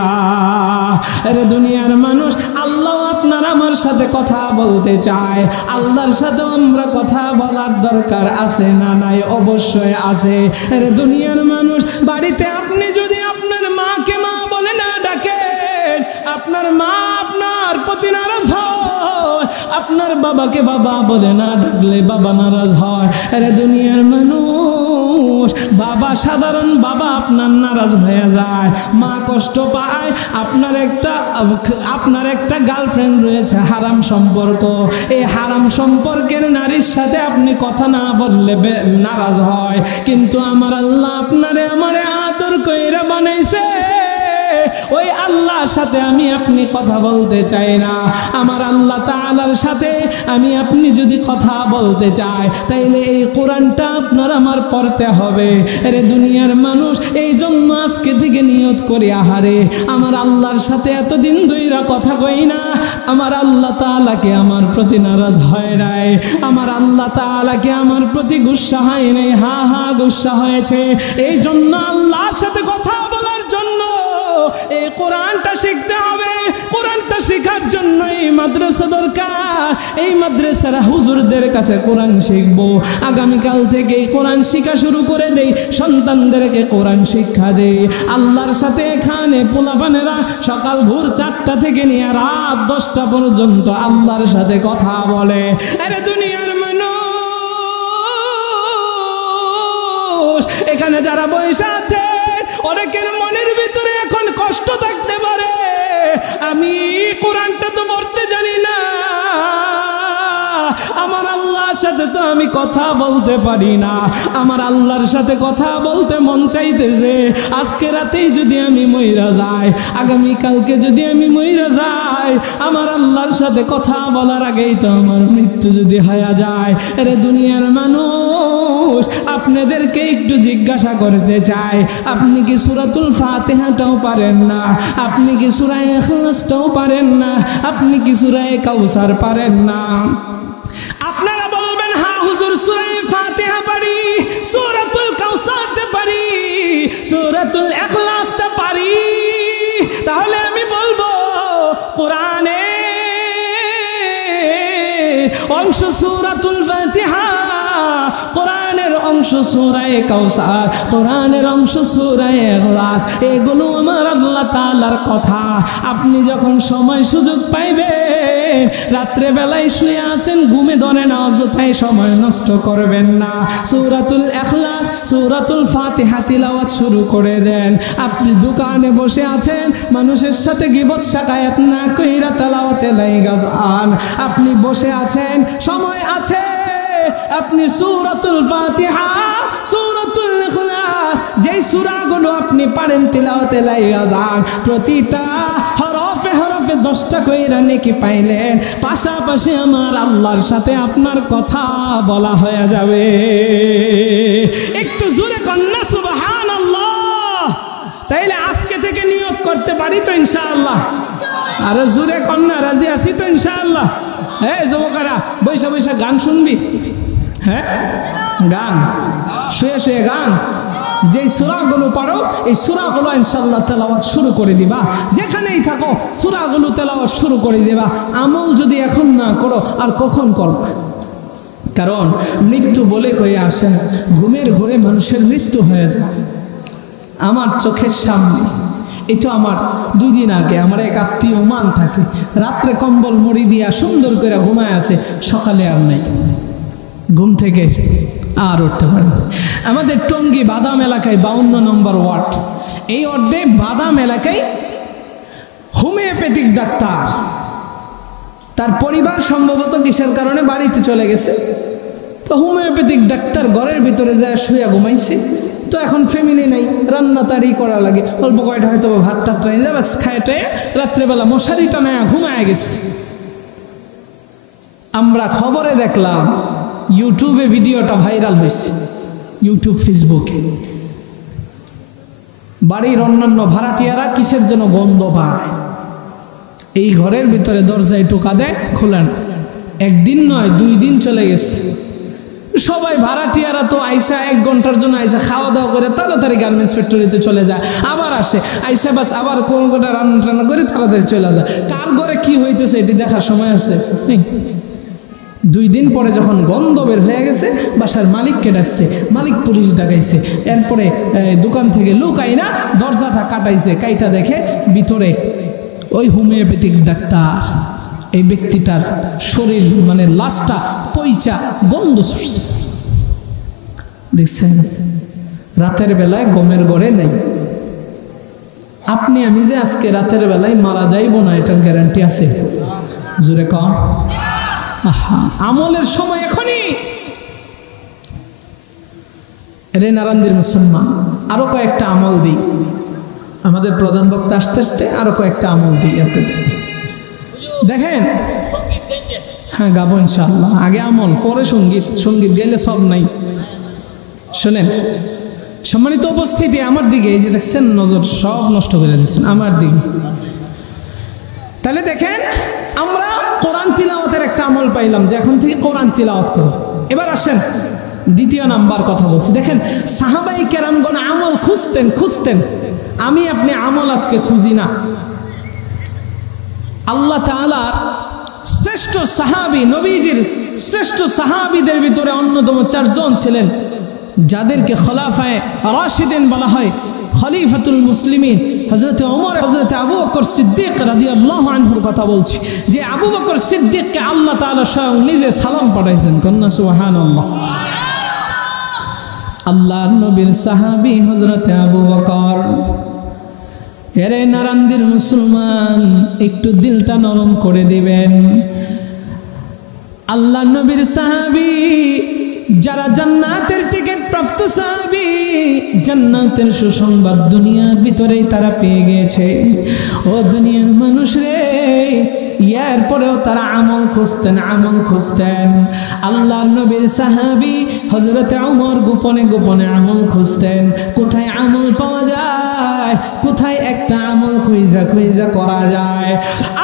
আরে দুনিয়ার মানুষ আল্লাহ আপনার আমার সাথে কথা বলতে চায়, আল্লাহর সাথে আমরা কথা বলার দরকার আছে না নাই? অবশ্যই আছে। আরে দুনিয়ার মানুষ বাড়িতে আপনি যদি আপনার মাকে মা বলে না ডাকেন, আপনার মা আপনার প্রতি নারাজ হয়, আপনার বাবাকে বাবা বলে না ডাকলে বাবা নারাজ হয়। আরে দুনিয়ার মানুষ বাবা সাধারণ বাবা আপনার নারাজ হয়ে যায়, মা কষ্ট পায়। আপনার একটা গার্লফ্রেন্ড রয়েছে, হারাম সম্পর্ক, এই হারাম সম্পর্কের নারীর সাথে আপনি কথা না বললে নারাজ হয়। কিন্তু আমার আল্লাহ আপনারে আমারে আদর কইরা বানাইছে, ওই আল্লাহর সাথে আমি আপনি কথা বলতে চাই না। আমার আল্লাহ তাআলার সাথে আমি আপনি যদি কথা বলতে চাই, তাইলে এই কোরআনটা আপনার আমার পড়তে হবে। আরে দুনিয়ার মানুষ এই জন্য আজকে থেকে নিয়ত করি, আহারে আমার আল্লাহর সাথে এতদিন ধইরা কথা কই না, আমার আল্লাহ তাআলাকে আমার প্রতি নারাজ হয় নাই, আমার আল্লাহ তাআলাকে আমার প্রতি গুসা হয় নাই, হা হা গুসা হয়েছে। এই জন্য আল্লাহর সাথে কথা বলার জন্য এই কোরআনটা শিখতে হবে। কোরআনটা শেখার জন্য এই মাদ্রাসা দরকার, এই মাদ্রাসার হুজুরদের কাছে কোরআন শিখবো। আগামীকাল থেকে কোরআন শিখা শুরু করে দেই, সন্তানদেরকে কোরআন শিক্ষা দেই। আল্লাহর সাথে এখানে পোলাপানেরা সকাল ভোর 4টা থেকে নিয়ে রাত 10টা পর্যন্ত আল্লাহর সাথে কথা বলে। আরে দুনিয়ার মানুষ এখানে যারা বসে আছে অনেকের মনের ভিতরে এখন কষ্ট থাকতে পারে, আমি কোরআনটা তো পড়তে জানি না, আমার আল্লাহর সাথে তো আমি কথা বলতে পারি না। আমার আল্লাহর সাথে কথা বলতে মন চাইতেছে, আজকে রাতেই যদি আমি মইরা যাই, আগামী কালকে যদি আমি মইরা যাই, আমার আল্লাহর সাথে কথা বলার আগেই তো আমার মৃত্যু যদি হয়ে যায়। আরে দুনিয়ার মানুষ আপনাদেরকে একটু জিজ্ঞাসা করতে চাই, আপনি কি সূরাতুল ফাতিহাটাও পারেন না? আপনি কি সূরা ইখলাসটাও পারেন না? আপনি কি সূরা কাউসার পারেন না? আপনারা বলবেন হ্যাঁ হুজুর সূরা ফাতিহা পারি, সূরাতুল কাউসারটা পারি, সূরাতুল ইখলাসটা পারি। তাহলে আমি বলবো কোরআনে অংশ সূরাতুল ফাতিহা, কোরআনের অংশ সূরা কাউসার, কোরআনের অংশ সূরা ইখলাস, এগুলো আমার আল্লাহ তাআলার কথা। আপনি যখন সময় সুযোগ পাইবেন, রাত্রে বেলায় শুয়ে আছেন, ঘুমে ধরে না, অযথায় সময় নষ্ট করবেন না। সূরাতুল ইখলাস, সূরাতুল ফাতিহা তিলাওয়াত শুরু করে দেন। আপনি দোকানে বসে আছেন, মানুষের সাথে গীবত শাকায়াত না কইরা তেলাওয়াতে লাইগা যান। আপনি বসে আছেন, সময় আছে, আপনি সূরাতুল ফাতিহা, সূরাতুল ইখলাস, যেই সূরাগুলো আপনি পারেন তিলাওয়াতে লাইগা যান। প্রতিটা হরফে হরফে 10টা কইরা নেকি পাইলেন, পাশাপাশি আমার আল্লাহর সাথে আপনার কথা বলা হয়ে যাবে। একটু জোরে কন্যা সুবহানাল্লাহ। তাইলে আজকে থেকে নিয়ত করতে পারি তো ইনশাআল্লাহ? আরে জোরে কন্যা, রাজি আছি তো ইনশাআল্লাহ? হ্যাঁ যুবকেরা বৈশা বৈশা গান শুনবি? হ্যাঁ গান, শুয়ে শুয়ে গান, যেই সূরাগুলো পারো এই সূরাগুলো ইনশাআল্লাহ তেলাওয়াত শুরু করে দিবা, যেখানেই থাকো সূরাগুলো তেলাওয়াত শুরু করে দিবা। আমল যদি এখন না করো আর কখন করবে? কারণ মৃত্যু বলে কয়ে আসেন, ঘুমের ঘোরে মানুষের মৃত্যু হয়ে যায়। আমার চোখের সামনে, এটা আমার 2 দিন আগে আমার এক আত্মীয় ওমান থাকে, রাত্রে কম্বল মুড়ি দিয়া সুন্দর করে ঘুমায় আছে, সকালে আর নাই, ঘুম থেকে আর উঠতে পারে না। আমাদের টঙ্গী বাদাম এলাকায় 52 নম্বর ওয়ার্ড, এই ওয়ার্ডে বাদাম এলাকায় হোমিওপ্যাথিক ডাক্তার, তার পরিবার সম্ভবত কিসের কারণে বাড়িতে চলে গেছে, তো হোমিওপ্যাথিক ডাক্তার ঘরের ভিতরে যায় শুয়ে ঘুমাইছে। তো এখন ফ্যামিলি নাই, রান্না তাড়ি করা লাগে, অল্প কয়টা হয়তো ভাত টাত রাইলে বাস খাইতে রাত্রেবেলা মশারি টানায় ঘুমায় গেছে। আমরা খবরে দেখলাম, ইউটিউবে ভিডিওটা ভাইরাল হয়েছে, ইউটিউব ফেসবুকে। বাড়ির অন্যান্য ভাড়াটিয়ারা কিসের জন্য গন্ধ পায়, এই ঘরের ভিতরে দরজায় টোকা দেয়, খোলে না। 1 দিন নয় 2 দিন চলে গেছে। সবাই ভাড়াটিয়ারা তো আইসা 1 ঘন্টার জন্য আইসা খাওয়া দাওয়া করে তাড়াতাড়ি গার্মেন্টস ফ্যাক্টরিতে চলে যায়, আবার আসে, আইসা বাস আবার কোন কোটা রান্না টান্না করে তাড়াতাড়ি চলে যায়। কার ঘরে কি হইতেছে এটি দেখার সময় আছে? 2 দিন পরে যখন গন্ধ বের হয়ে গেছে, বাসার মালিককে ডাকছে, মালিক পুলিশ ডাকাইছে। এরপরে দোকান থেকে লোক আইনা দরজাটা কাটাইছে, কাইটা দেখে ভিতরে ওই হোমিওপ্যাথিক ডাক্তার, এই ব্যক্তিটার শরীর মানে লাশটা পয়চা গন্ধ ছুটছে। দেখছেন, রাতের বেলায় গমের ঘরে নেই। আপনি আমি যে আজকে রাতের বেলায় মারা যাইব না, এটার গ্যারান্টি আছে? জোরে কম। আমলের সময় এখনই। রে নারান্দির মুসলমান, আরো কয়েকটা আমল দিই, আমাদের প্রধান বক্তা আসতে আসতে আরো কয়েকটা আমল দিই আপনাদের। দেখেন, হ্যাঁ গাবো ইনশাআল্লাহ, আগে আমল পরে সঙ্গীত, সঙ্গীত গেলে সব নাই। শোনেন সম্মানিত উপস্থিতি, আমার দিকে এই যে দেখছেন নজর সব নষ্ট করে দিচ্ছেন আমার দিকে। তাহলে দেখেন, আমরা কোরআন তিলাওয়াতের একটা আমল পাইলাম যে এখন থেকে কোরআন তিলাওয়াত করব। এবার আসেন দ্বিতীয় নাম্বার কথা বলছি। দেখেন, সাহাবাই কেরামগণ আমল খুঁজতেন। আমি আপনি আমল আজকে খুঁজি না। আল্লাহ তাআলার শ্রেষ্ঠ সাহাবী, নবীজির শ্রেষ্ঠ সাহাবীদের ভিতরে অন্যতম 4 জন ছিলেন, যাদেরকে খলাফায়ে রাশিদিন বলা হয়, খলিফাতুল মুসলিমিন হযরত ওমর, হযরত আবু বকর সিদ্দিক রাদিয়াল্লাহু আনহুর কথা বলছি, যে আবু বকর সিদ্দিককে আল্লাহ তাআলা স্বয়ং নিজে সালাম পাঠাইছেন। কন্যা সুবহানাল্লাহ। আল্লাহর নবীর সাহাবী হযরত আবু বকর। এরে নারান্দির মুসলমান, একটু দিলটা নরম করে দিবেন। আল্লাহ নবীর সাহাবী, যারা জান্নাতের টিকিট প্রাপ্ত সাহাবী, জান্নাতের সুসংবাদ দুনিয়ার ভিতরেই তারা পেয়ে গেছে। ও দুনিয়ার মানুষ রে, এরপরেও তারা আমল খুঁজতেন। আল্লাহ নবীর সাহাবী হযরত ওমর গোপনে গোপনে আমল খুঁজতেন। কোথায় আমল পাওয়া যায়, কোথায় একটা আমল খুঁজা করা যায়।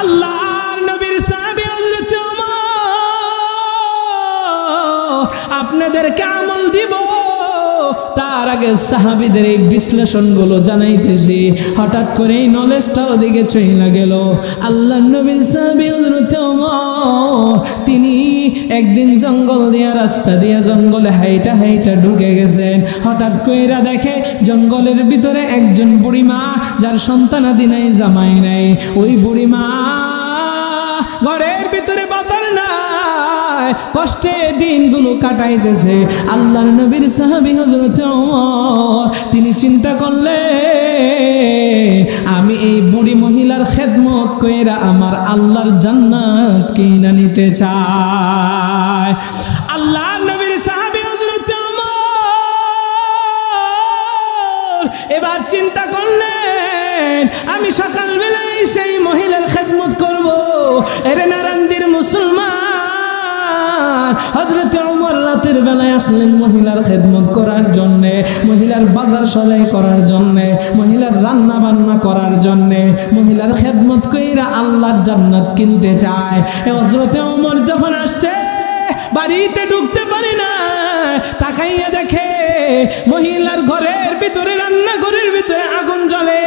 আল্লাহর নবীর সাহাবী হযরত ওমর আপনাদেরকে আমল দিব, তার আগে সাহাবীদের এই বিশ্লেষণগুলো জানাইতেছি। হঠাৎ করে এই নলেজটা ওদিকে চলে গেল। আল্লাহর নবীর সাহাবী হযরত ওমর, তিনি একদিন জঙ্গল দিয়া, রাস্তা দিয়া জঙ্গলে হাইটা ঢুকে গেছেন। হঠাৎ কইরা দেখে জঙ্গলের ভিতরে একজন বুড়িমা, যার সন্তানাদি নাই, জামাই নাই। ওই বুড়িমা ঘরের ভিতরে বাজার নাই, কষ্টে দিনগুলো কাটাইতেছে। আল্লাহর নবীর সাহাবী হযরত ওমর, তিনি চিন্তা করলেন, আমি এই বুড়ি মহিলার খেদমত কইরা আমার আল্লাহর জান্নাত কিনা নিতে চাই। আল্লাহর নবীর সাহাবী হযরত ওমর এবার চিন্তা করলেন, আমি সকালবেলায় সেই মহিলার খেদমত করব। এরে নারান্দির মুসলমান, হযরত ওমর রাতের বেলায় আসলেন মহিলার খেদমত করার জন্য, মহিলার বাজার সদাই করার জন্য, মহিলার রান্না বান্না করার জন্য, মহিলার খেদমত কইরা আল্লাহর জান্নাত কিনতে চায়। হযরত ওমর যখন আসছে, বাড়িতে ঢুকতে পারে না, তাকাইয়া দেখে মহিলার ঘরের ভিতরে রান্নাঘরের ভিতরে আগুন জ্বলে।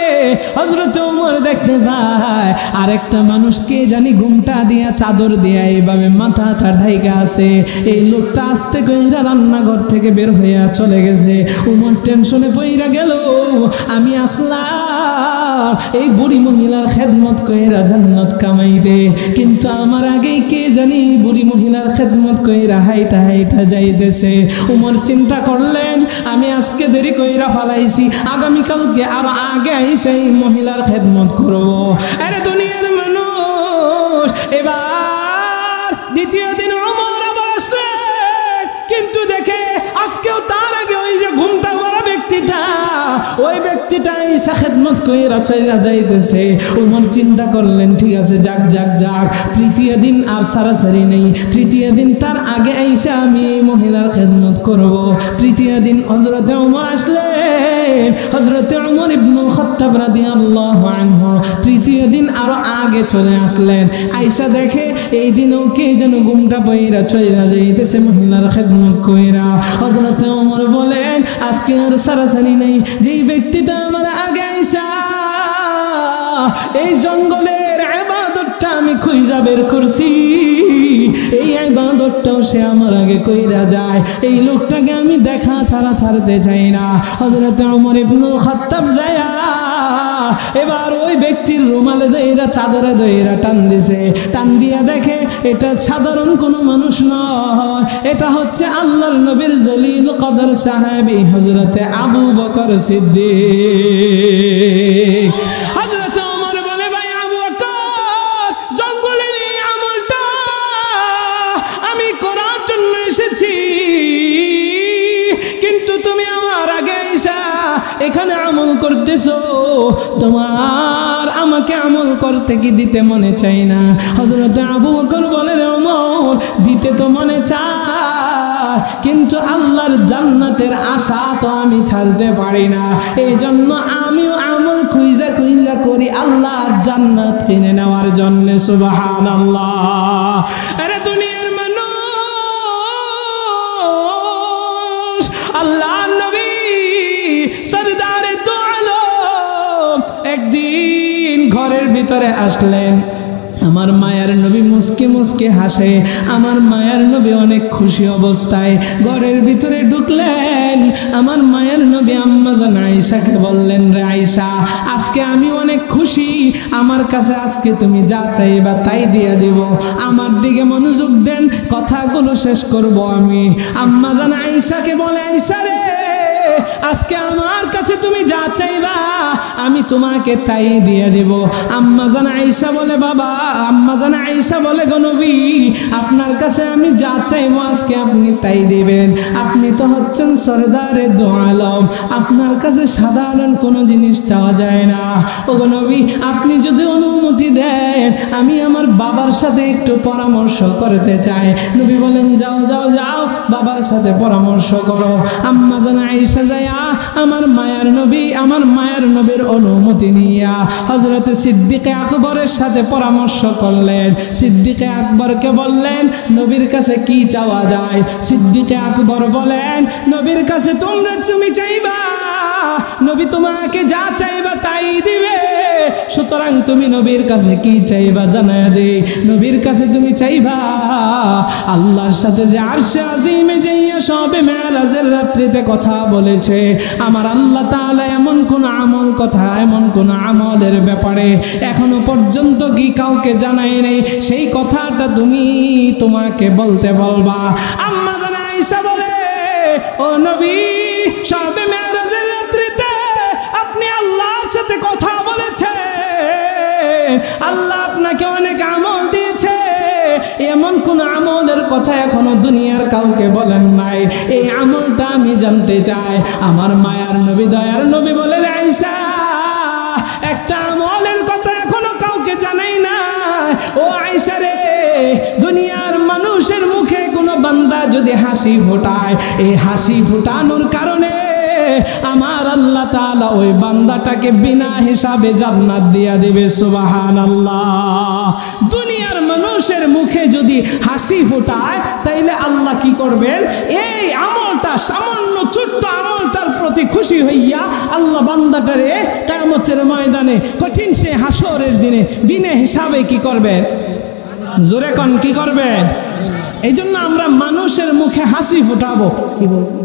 হযরত ওমর দেখতে পায় আরেকটা মানুষ কে জানি ঘুমটা দিয়া চাদর দিয়া এইভাবে মাথাটা ঢাইকা আছে। এই লোকটা আস্তে কইরা রান্নাঘর থেকে বের হইয়া চলে গেছে। ওমর টেনশনে পইরা গেল, আমি আসলাম এই বুড়ি মহিলার খেদমত কইরা জান্নাত কামাইতে, কিন্তু আমার আগেই কে জানি বুড়ি মহিলার খেদমত কইরা হাইটা হাইটা যাইতেছে। ওমর চিন্তা করলেন আমি আজকে দেরি কইরা ফালাইছি, আগামীকালকে আরো আগে আইসা এই মহিলার খেদমত করব। আরে দুনিয়ার মানুষ, এবার দ্বিতীয় দিন ওমর আবার আসলেন, কিন্তু দেখে আজকেও তার আগে ওই যে ঘুমটা ভরা ব্যক্তিটা, ওই ব্যক্তিটা এসে খেদমত কইরা চইলা যাইতেছে। ওমর চিন্তা করলেন ঠিক আছে, যাক যাক যাক, তৃতীয় দিন আর সারাসারি নেই, তৃতীয় দিন তার আগে আইসা আমি এই মহিলার খেদমত করব। তৃতীয় দিন হযরতে ওমর আসলেন, হযরতে ওমর ইবনুল খাত্তাব রাদিয়াল্লাহু আনহু তৃতীয় দিন আরো আগে চলে আসলেন। আইসা দেখে এই দিনও কে যেন ঘুমটা পইরা চইলা যাইতেছে মহিলার খেদমত কইরা। হযরতে ওমর বলেন আজকে আর সারাসারি নেই, যেই ব্যক্তিটা আমার আগে আইসা এই জঙ্গলের ইবাদতটা আমি খুঁজা বের করছি, এই ইবাদতটাও সে আমার আগে কইরা যায়, এই লোকটাকে আমি দেখা ছাড়া ছাড়তে চাই না। হযরত ওমর ইবনুল খাত্তাব যায়া এবার ওই ব্যক্তির রুমালে দইরা চাদরে দইরা টান দিছে। টান দিয়া দেখে এটা সাধারণ কোনো মানুষ নয়, এটা হচ্ছে আল্লাহর নবীর জলিল কদর সাহাবী হযরতে আবু বকর সিদ্দিক। হযরত ওমর বলে ভাই আবু বকর, জঙ্গলের এই আমলটা আমি করার জন্য এসেছি, কিন্তু তুমি আমার আগে এসা এখানে আমল করতেছো, তোমার আমাকে আমল করতে কি দিতে মনে চাই না? হযরত আবু বকর বলে রে ওমর, দিতে তো মনে চায়, কিন্তু আল্লাহর জান্নাতের আশা তো আমি ছাড়তে পারি না, এই জন্য আমিও আমল খুঁজা খুঁজা করি আল্লাহর জান্নাত কিনে নেওয়ার জন্য। সুবহানাল্লাহ। আরে দুনিয়ার মানুষ, আল্লাহর নবী সরদারে দু আলম একদিন ঘরের ভিতরে আসলেন। আমার মায়ার নবী মুস্কি মুস্কি হাসে, আমার মায়ার নবী অনেক খুশি অবস্থায় ঘরের ভিতরে ঢুকলেন। আমার মায়ার নবী আম্মা জান আয়েশাকে বললেন, রে আয়েশা, আজকে আমি অনেক খুশি, আমার কাছে আজকে তুমি যা চাইবা তাই দিয়ে দেব। আমার দিকে মনোযোগ দেন, কথাগুলো শেষ করব আমি। আম্মা জান আয়েশাকে বলে, আয়েশা রে, আজকে আমার কাছে তুমি যা চাইবা আমি তোমাকে তাই দিয়ে দেব। আম্মা জান আয়েশা বলে, বাবা, আম্মা জান আয়েশা বলে, গো নবী, আপনার কাছে আমি যা চাইবো আজকে আপনি তাই দিবেন, আপনি তো হচ্ছেন সরদারে দু আলম, আপনার কাছে সাধারণ কোনো জিনিস চাওয়া যায় না। ও গো নবী, আপনি যদি অনুমতি দেন আমি আমার বাবার সাথে একটু পরামর্শ করতে চাই। নবী বলেন, যাও যাও যাও, বাবার সাথে পরামর্শ করো। আম্মা জান আয়েশা যায়া আমার মায়ার নবীর অনুমতি নিয়া হযরতে সিদ্দিকে আকবরের সাথে পরামর্শ করলেন। সিদ্দিকে আকবরকে বললেন, নবীর কাছে কি চাওয়া যায়? সিদ্দিকে আকবর বলেন, নবীর কাছে তুমি চাইবা, নবী তোমাকে যা চাইবা তাই দিবে, সুতরাং তুমি নবীর কাছে কি চাইবা জানায়া দে। নবীর কাছে তুমি চাইবা আল্লাহর সাথে যে আরশে আজিমে যাইয়া সবে মেরাজের রাত্রিতে কথা বলেছে, আমার আল্লাহ তাআলা এমন কোন আমল কথা, এমন কোন আমলের ব্যাপারে এখনো পর্যন্ত কি কাউকে জানাই নেই, সেই কথাটা তুমি তোমাকে বলতে বলবা। আম্মা জান আয়েশা বলে, ও নবী, সবে মেরাজের রাত্রিতে আপনি আল্লাহর সাথে কথা বলেছেন, আল্লাহ আপনাকে অনেক আমল দিয়েছে, এমন কোন আমলের কথা এখনো দুনিয়ার কাউকে বলেন নাই, এই আমলটা আমি জানতে চাই। আমার মায়ার নবী, দয়ার নবী বলে, আয়েশা, একটা আমলের কথা এখনো কাউকে জানাই না। ও আয়েশা রে, দুনিয়ার মানুষের মুখে কোনো বান্দা যদি হাসি ফোটায়, এই হাসি ফোটানোর কারণে আমার আল্লাহ তাআলা ওই বান্দাটাকে বিনা হিসাবে জান্নাত দিয়া দিবে। সুবহানাল্লাহ। দুনিয়ার মানুষের মুখে যদি হাসি ফোটায় তাইলে আল্লাহ কি করবেন? এই আমলটা, সামান্য ছোট্ট আমলটার প্রতি প্রতি খুশি হইয়া আল্লাহ বান্দাটারে কিয়ামতের ময়দানে কঠিন সে হাসরের দিনে বিনা হিসাবে কি করবে? জোরে কোন কি করবে? এই জন্য আমরা মানুষের মুখে হাসি ফোটাবো। কি বলবো?